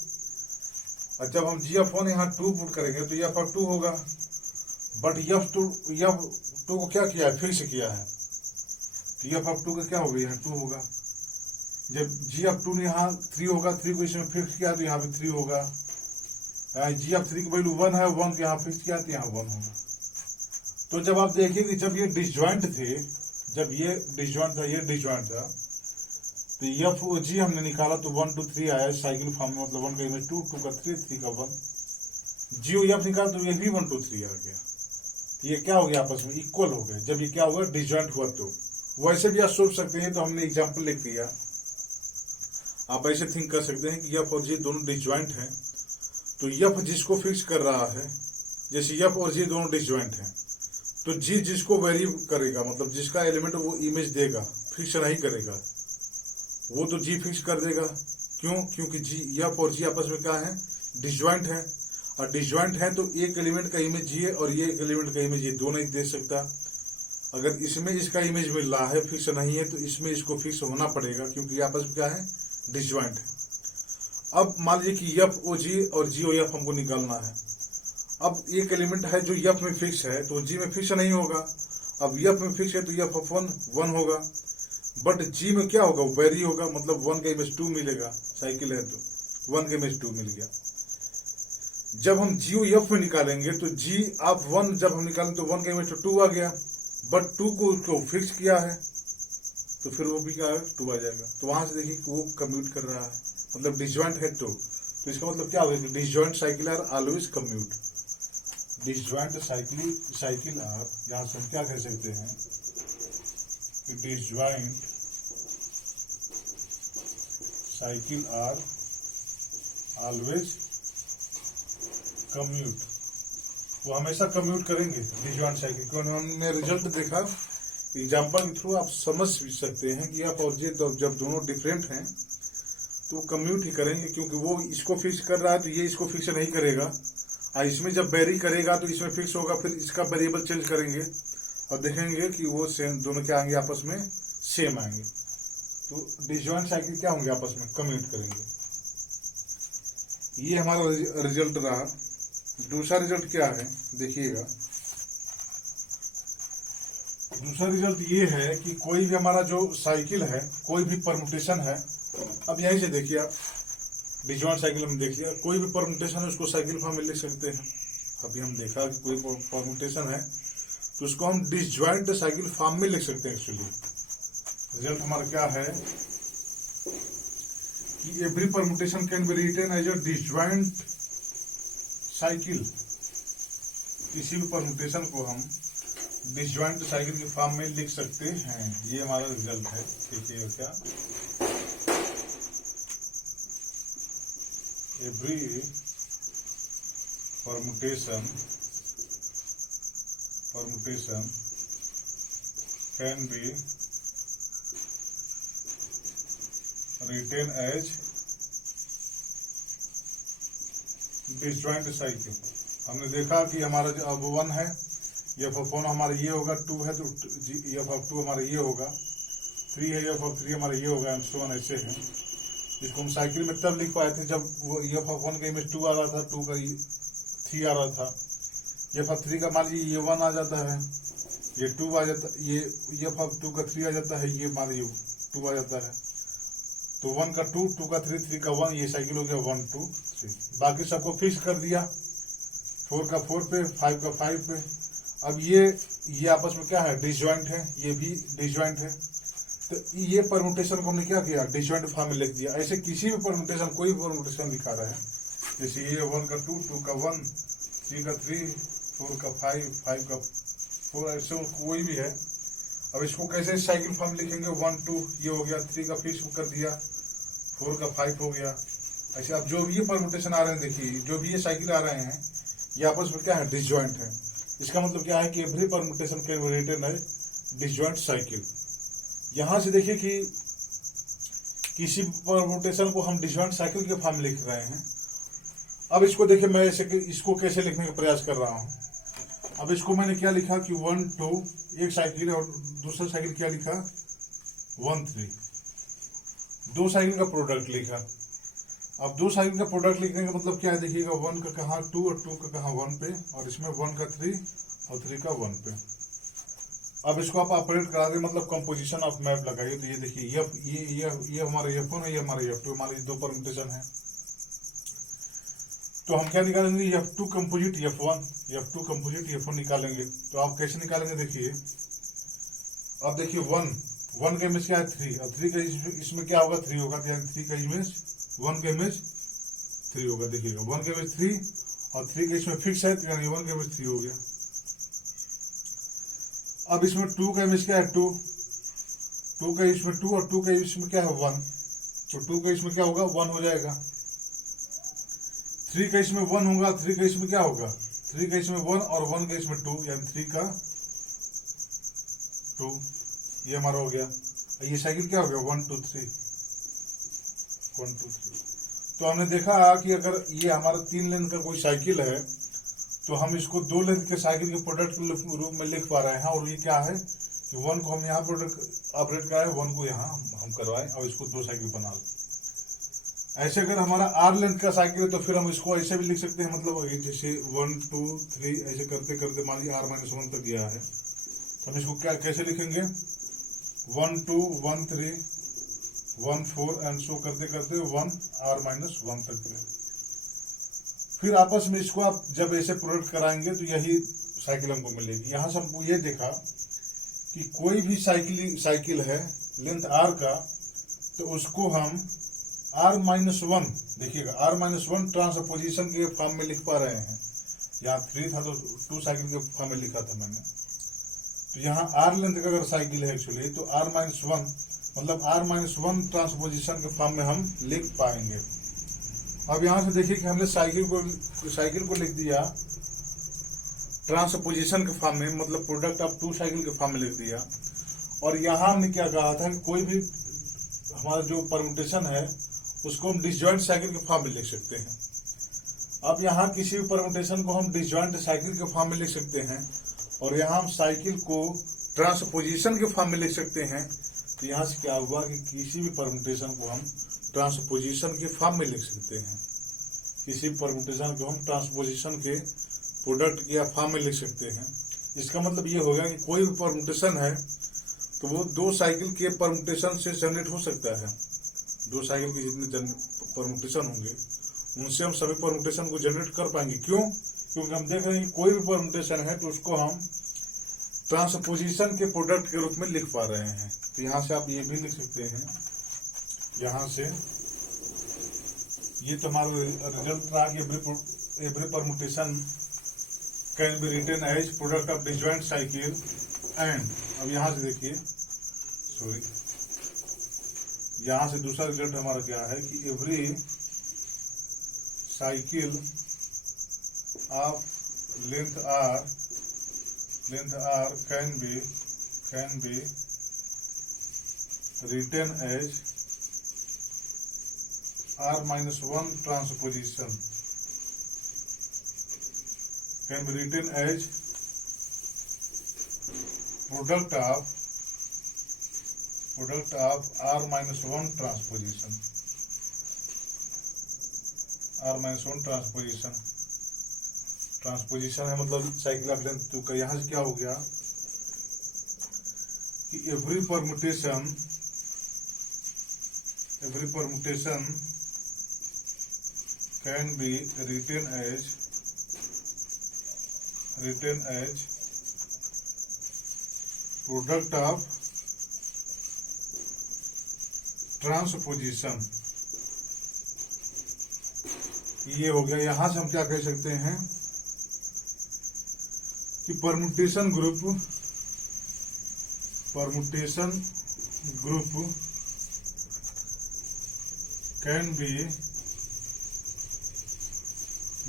और जब हम GF1 यहाँ 2 पुट करेंगे तो F 2 होगा, बट F2 को क्या किया है, फिक्स किया है, तो F 2 का क्या होगा यहाँ 2 होगा। जब GF2 यहाँ 3 होगा, 3 को इसमें फिक्स किया तो यहाँ पे 3 होगा। GF3 की वैल्यू 1 है, 1 को यहाँ फिक्स किया तो यहाँ 1 होगा। तो जब आप देखिए कि जब ये डिसजॉइंट थे, जब ये डिसजॉइंट था, ये डिसजॉइंट था, तो F और G हमने निकाला तो 1 2 3 आया साइकिल फॉर्म में, मतलब 1 का इमेज 2, 2 का 3, 3 का 1। GOF निकाला तो ये भी 1 2 3 आ गया, तो ये क्या हो गया आपस में इक्वल हो गए। जब ये क्या होगा डिसजॉइंट हुआ तो वैसे भी आप सोच सकते हैं, तो हमने एग्जाम्पल लिख दिया, आप ऐसे थिंक कर सकते हैं कि F और G दोनों डिसजॉइंट हैं, तो F जिसको फिक्स कर रहा है, जैसे F और G दोनों डिसजॉइंट हैं तो G जिसको वेरी करेगा, मतलब जिसका एलिमेंट वो इमेज देगा, फिक्स नहीं करेगा, वो तो G फिक्स कर देगा। क्यों? क्योंकि F और G आपस में क्या है, डिसजॉइंट है, और डिसजॉइंट है तो एक एलिमेंट का इमेज G है और ये एक एलिमेंट का इमेज ये दो नहीं दे सकता। अगर इसमें इसका इमेज मिल रहा है, फिक्स नहीं है, तो इसमें इसको फिक्स होना पड़ेगा क्योंकि आपस में क्या है, डिसजॉइंट है। अब मान लीजिए कि F O G और GOF हमको निकालना है। अब एक एलिमेंट है जो F में फिक्स है तो G में फिक्स नहीं होगा। अब F में फिक्स है तो F of 1 होगा, बट G में क्या होगा, वेरी होगा, मतलब 1 का इमेज 2 मिलेगा, साइकिल है तो 1 का इमेज 2 मिल गया। जब हम GOF में निकालेंगे तो G of 1 जब हम निकालें तो 1 का इमेज 2 आ गया, बट 2 को फिक्स किया है तो फिर वो भी क्या है, 2 आ जाएगा। तो वहां से देखिए कि वो कम्यूट कर रहा है, मतलब डिसजॉइंट है तो इसका मतलब क्या होगा, disjoint cycle are always commute. Disjoint cycle are, यहां से हम क्या कह सकते हैं कि disjoint cycle are always commute, वो हमेशा कम्यूट करेंगे डिसजॉइंट साइकिल को। हमने रिजल्ट देखा, एग्जाम्पल के थ्रू आप समझ सकते हैं कि F और G जब दोनों डिफरेंट हैं तो कम्यूट ही करेंगे, क्योंकि वो इसको फिक्स कर रहा है तो ये इसको फिक्स नहीं करेगा, और इसमें जब वेरी करेगा तो इसमें फिक्स होगा, फिर इसका वेरिएबल चेंज करेंगे और देखेंगे कि वो सेम, दोनों क्या आएंगे आपस में, सेम आएंगे। तो डिसजॉइंट साइकिल क्या होंगे, आपस में कम्यूट करेंगे। ये हमारा रिजल्ट रहा। दूसरा रिजल्ट क्या है देखिएगा, दूसरा रिजल्ट ये है कि कोई भी हमारा जो साइकिल है, कोई भी परमुटेशन है, अब यहीं से देखिए आप डिसजॉइंट साइकिल में देखिए, कोई भी परमुटेशन है उसको साइकिल फॉर्म में लिख सकते हैं। अभी हम देखा कि कोई परमुटेशन है तो उसको हम डिसजॉइंट साइकिल फॉर्म में लिख सकते हैं। एक्चुअली रिजल्ट हमारा क्या है कि every permutation can be written as a disjoint cycle, किसी भी परमुटेशन को हम डिसजॉइंट साइकिल के फॉर्म में लिख सकते हैं। ये हमारा रिजल्ट है। देखिए क्या, every permutation can be written as disjoint cycle. हमने देखा कि हमारा जो अब 1 है, F of 1 हमारा ये होगा, 2 है तो F of 2 हमारा ये होगा, 3 है F of 3 हमारा ये होगा, एंड सो ऑन ऐसे है। इसको हम साइकिल में तब लिख पाए थे जब वो F of 1 का इमेज 2 आ रहा था, 2 का 3 आ रहा था। F of 3 का मान लीजिए ये 1 आ जाता है, ये 2 आ जाता, ये F of 2 का 3 आ जाता है, ये मान लीजिए 2 आ जाता है, तो 1 का 2, 2 का 3, 3 का 1, ये साइकिल हो गया 1 2 3। बाकी सबको फिक्स कर दिया, 4 का 4 पे, 5 का 5 पे। अब ये आपस में क्या है, डिसजॉइंट है, ये भी डिसजॉइंट है। तो ये परमुटेशन को हमने क्या किया, डिसजॉइंट फॉर्म में लिख दिया। ऐसे किसी भी परमुटेशन, कोई भी परमुटेशन लिखा रहा है, जैसे ये 1 का 2, 2 का 1, 3 का 3, 4 का 5, 5 का 4, ऐसे कोई भी है। अब इसको कैसे साइकिल फॉर्म लिखेंगे, 1 2 ये हो गया, 3 का फिर कर दिया, 4 का 5 हो गया। ऐसे अब जो भी ये परमुटेशन आ रहे हैं, देखिए जो भी ये साइकिल आ रहे हैं, ये आपस में क्या है, डिसजॉइंट है। इसका मतलब क्या है कि every permutation can be written as disjoint cycle. यहां से देखिए कि किसी परमुटेशन को हम डिसजॉइंट साइकिल के फॉर्म में लिख रहे हैं। अब इसको देखिए, मैं ऐसे इसको कैसे लिखने का प्रयास कर रहा हूं। अब इसको मैंने क्या लिखा कि 1 2 एक साइकिल है, और दूसरा साइकिल क्या लिखा, 1 3, दो साइकिल का प्रोडक्ट लिखा। अब दो साइकिल का प्रोडक्ट लिखने का मतलब क्या है, देखिएगा 1 का कहा 2 और 2 का कहा 1 पे, और इसमें 1 का 3 और 3 का 1 पे। अब इसको आप ऑपरेट करा दे, मतलब कंपोजिशन ऑफ मैप लगाइए। तो ये देखिए ये हमारा F1 है, ये हमारा F2, हमारे दो परमुटेशन है। तो हम क्या निकालेंगे, F2 composite F1, F2 composite F1 निकालेंगे। तो आप कैसे निकालेंगे, देखिए अब देखिए 1 का इमेज क्या है, 3, और 3 का इसमें क्या होगा, 3 होगा, यानी 3 का इमेज 1 का इमेज 3 होगा। देखिएगा 1 का इमेज 3 और 3 का इसमें फिक्स है, यानी 1 का इमेज 3 हो गया। अब इसमें 2 का इमेज क्या है, 2 का इसमें 2 और 2 का इसमें क्या है, 1, तो 2 का इसमें क्या होगा, 1 हो जाएगा। 3 का इसमें 1 होगा, 3 का इसमें क्या होगा, 3 का इसमें 1 और 1 का इसमें 2, यानी 3 का 2, ये हमारा हो गया। ये साइकिल क्या हो गया, 1 2 3, 1 2 3। तो हमने देखा कि अगर ये हमारा 3 लेंथ का कोई साइकिल है, तो हम इसको 2 लेंथ के साइकिल के प्रोडक्ट के रूप में लिख पा रहे हैं। और ये क्या है कि 1 को हम यहाँ प्रोडक्ट ऑपरेट कराए, 1 को यहाँ हम करवाए, और इसको 2 साइकिल बना लें। ऐसे अगर हमारा R लेंथ का साइकिल है, तो फिर हम इसको ऐसे भी लिख सकते हैं, मतलब जैसे 1 2 3 ऐसे करते करते मान लीजिए R-1 तक गया है, तो हम इसको क्या कैसे लिखेंगे, 1 2 1 3 1 4 एंड सो करते करते 1 R-1 तक गया। फिर आपस में इसको आप जब ऐसे प्रोडक्ट कराएंगे, तो यही साइकिल हमको मिलेगी। यहां से हमको ये देखा कि कोई भी साइकिल है लेंथ R का, तो उसको हम R-1, देखिएगा R-1 ट्रांसपोजिशन के फॉर्म में लिख पा रहे हैं। यहाँ 3 था तो 2 साइकिल के फॉर्म में लिखा था मैंने। तो यहाँ R लेंथ का अगर साइकिल है एक्चुअली, तो R-1 मतलब R-1 ट्रांसपोजिशन के फॉर्म में हम लिख पाएंगे। अब यहां से देखिए कि हमने साइकिल को लिख दिया ट्रांसपोजिशन के फॉर्म में, मतलब प्रोडक्ट ऑफ 2 साइकिल के फॉर्म में लिख दिया। और यहां हमने क्या कहा था कि कोई भी हमारा जो परमुटेशन है, उसको हम डिसजॉइंट साइकिल के फॉर्म में लिख सकते हैं। अब यहाँ किसी भी परमुटेशन को हम डिसजॉइंट साइकिल के फॉर्म में लिख सकते हैं, और यहाँ हम साइकिल को ट्रांसपोजिशन के फॉर्म में लिख सकते हैं। तो यहाँ से क्या हुआ कि किसी भी परमुटेशन को हम ट्रांसपोजिशन के फॉर्म में लिख सकते हैं, किसी परमुटेशन को हम ट्रांसपोजिशन के प्रोडक्ट या फॉर्म में लिख सकते हैं। इसका मतलब ये हो गया कि कोई भी परमुटेशन है, तो वो 2 साइकिल के परमुटेशन से जनरेट हो सकता है। 2 साइकिल के जितने परमुटेशन होंगे, उनसे हम सभी परमुटेशन को जनरेट कर पाएंगे। क्यों? क्योंकि हम देख रहे हैं कि कोई भी परमुटेशन है, तो उसको हम ट्रांसपोजिशन के प्रोडक्ट के रूप में लिख पा रहे हैं। तो यहाँ से आप ये भी लिख सकते हैं, यहाँ से ये तो हमारा रिजल्ट रहा कि every permutation can be written as product of disjoint cycle and. अब यहाँ से देखिए, सॉरी, यहाँ से दूसरा रिजल्ट हमारा क्या है कि every cycle of length R can be written as R-1 transposition can be written as product of R-1 transposition. R-1 transposition है, मतलब साइकिल ऑफ लेंथ 2 का। यहां से क्या हो गया कि every permutation can be written as written as product of transposition. ये हो गया। यहां से हम क्या कह सकते हैं कि permutation group can be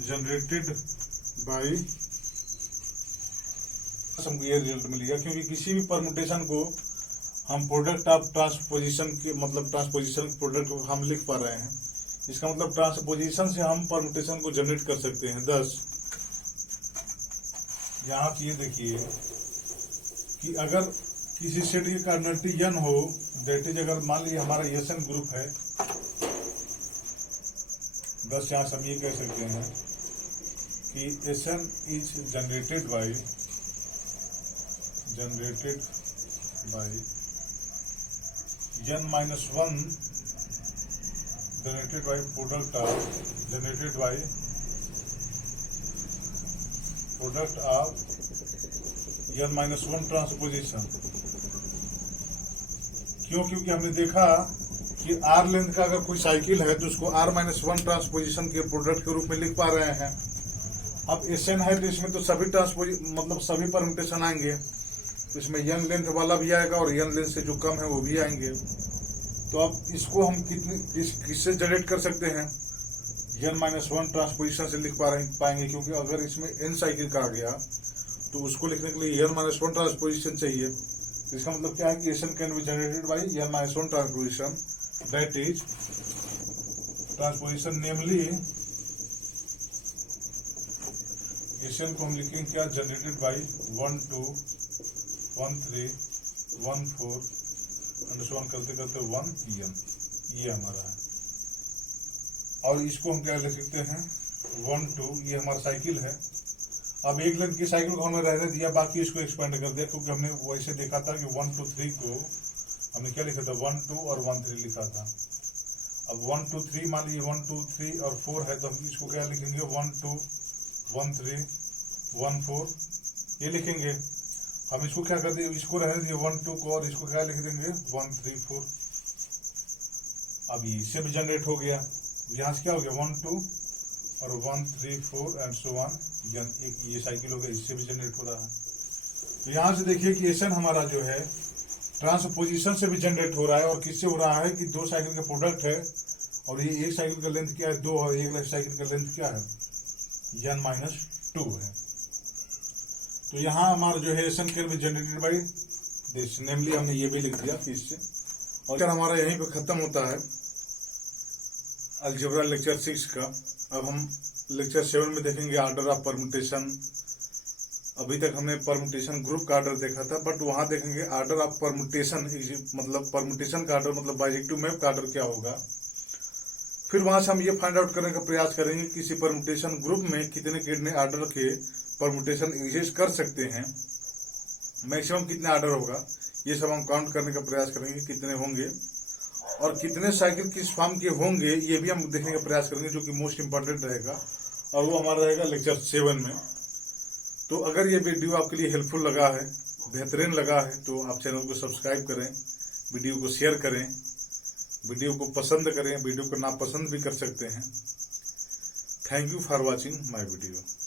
generated bye, हमको ये रिजल्ट मिल गया क्योंकि किसी भी परमुटेशन को हम प्रोडक्ट ऑफ ट्रांसपोजिशन के मतलब ट्रांसपोजिशन प्रोडक्ट को हम लिख पा रहे हैं। इसका मतलब ट्रांसपोजिशन से हम परमुटेशन को जनरेट कर सकते हैं। थस यहाँ की ये देखिए कि अगर किसी सेट की कोऑर्डिनेट n हो, दैट इज अगर मान लीजिए हमारा एसएन ग्रुप है, बस यहाँ से हम ये कह सकते हैं कि SN is generated by n minus 1 generated by product of n minus 1 transposition. क्यों? क्योंकि हमने देखा कि r लेंथ का अगर कोई साइकिल है तो उसको r minus 1 ट्रांसपोजिशन के प्रोडक्ट के रूप में लिख पा रहे हैं। अब एसएन है तो इसमें तो सभी मतलब सभी परम्यूटेशन आएंगे, इसमें n लेंथ वाला भी आएगा और n लेंथ से जो कम है वो भी आएंगे। तो अब इसको हम किससे जनरेट कर सकते हैं? n minus 1 ट्रांसपोजिशन से लिख पाएंगे, क्योंकि अगर इसमें n साइकिल का आ गया तो उसको लिखने के लिए n minus 1 ट्रांसपोजिशन चाहिए। तो इसका मतलब क्या है कि SN can be generated by n minus 1 transposition, that is transposition namely SN को हम लिखेंगे क्या? जनरेटेड बाय 1 2 1 3 1 4 अंडरस्टैंड करते करते 1 n, ये हमारा है। और इसको हम क्या लिख सकते हैं? 1 2, ये हमारा साइकिल है। अब एक लेंथ की साइकिल को हमने रहने दिया, बाकी इसको एक्सपेंड कर दिया, क्योंकि हमने वैसे देखा था कि 1 2 3 को हमने क्या लिखा था? 1 2 और 1 3 लिखा था। अब 1 2 3 मान लीजिए 1 2 3 और 4 है, तो हम इसको क्या लिखेंगे? 1 2 1 3 1 4 ये लिखेंगे। हम इसको क्या कर दिए? इसको रहने दिए 1 2 को, और इसको क्या लिख देंगे? 1 3 4। अब इससे भी जनरेट हो गया। यहाँ से क्या हो गया? 1 2 और 1 3 4 एंड सो ऑन, ये साइकिल हो गया, इससे भी जनरेट हो रहा है। तो यहाँ से देखिए कि एसएन हमारा जो है ट्रांसपोजिशन से भी जनरेट हो रहा है। और किससे हो रहा है कि दो साइकिल का प्रोडक्ट है, और ये एक साइकिल का लेंथ क्या है? 2, और एक साइकिल का लेंथ क्या है? n minus 2 है। तो यहाँ हमारा जो है S n can be generated by this, namely हमने ये भी लिख दिया फिर से। और हमारा यहीं पे खत्म होता है अलजेब्रा लेक्चर 6 का। अब हम लेक्चर 7 में देखेंगे ऑर्डर ऑफ परम्यूटेशन। अभी तक हमने परम्यूटेशन ग्रुप का ऑर्डर देखा था, बट वहां देखेंगे ऑर्डर ऑफ परम्यूटेशन, मतलब परम्यूटेशन का ऑर्डर मतलब बाइजेक्टिव मैप का ऑर्डर क्या होगा। फिर वहां से हम ये फाइंड आउट करने का प्रयास करेंगे किसी परम्यूटेशन ग्रुप में कितने ऑर्डर के परम्यूटेशन एग्जिस्ट कर सकते हैं, मैक्सिमम कितने ऑर्डर होगा, ये सब हम काउंट करने का प्रयास करेंगे कितने होंगे, और कितने साइकिल किस फॉर्म के होंगे ये भी हम देखने का प्रयास करेंगे, जो कि मोस्ट इंपॉर्टेंट रहेगा, और वो हमारा रहेगा लेक्चर 7 में। तो अगर ये वीडियो आपके लिए हेल्पफुल लगा है, बेहतरीन लगा है, तो आप चैनल को सब्सक्राइब करें, वीडियो को शेयर करें, वीडियो को पसंद करें, वीडियो को नापसंद भी कर सकते हैं। Thank you for watching my video.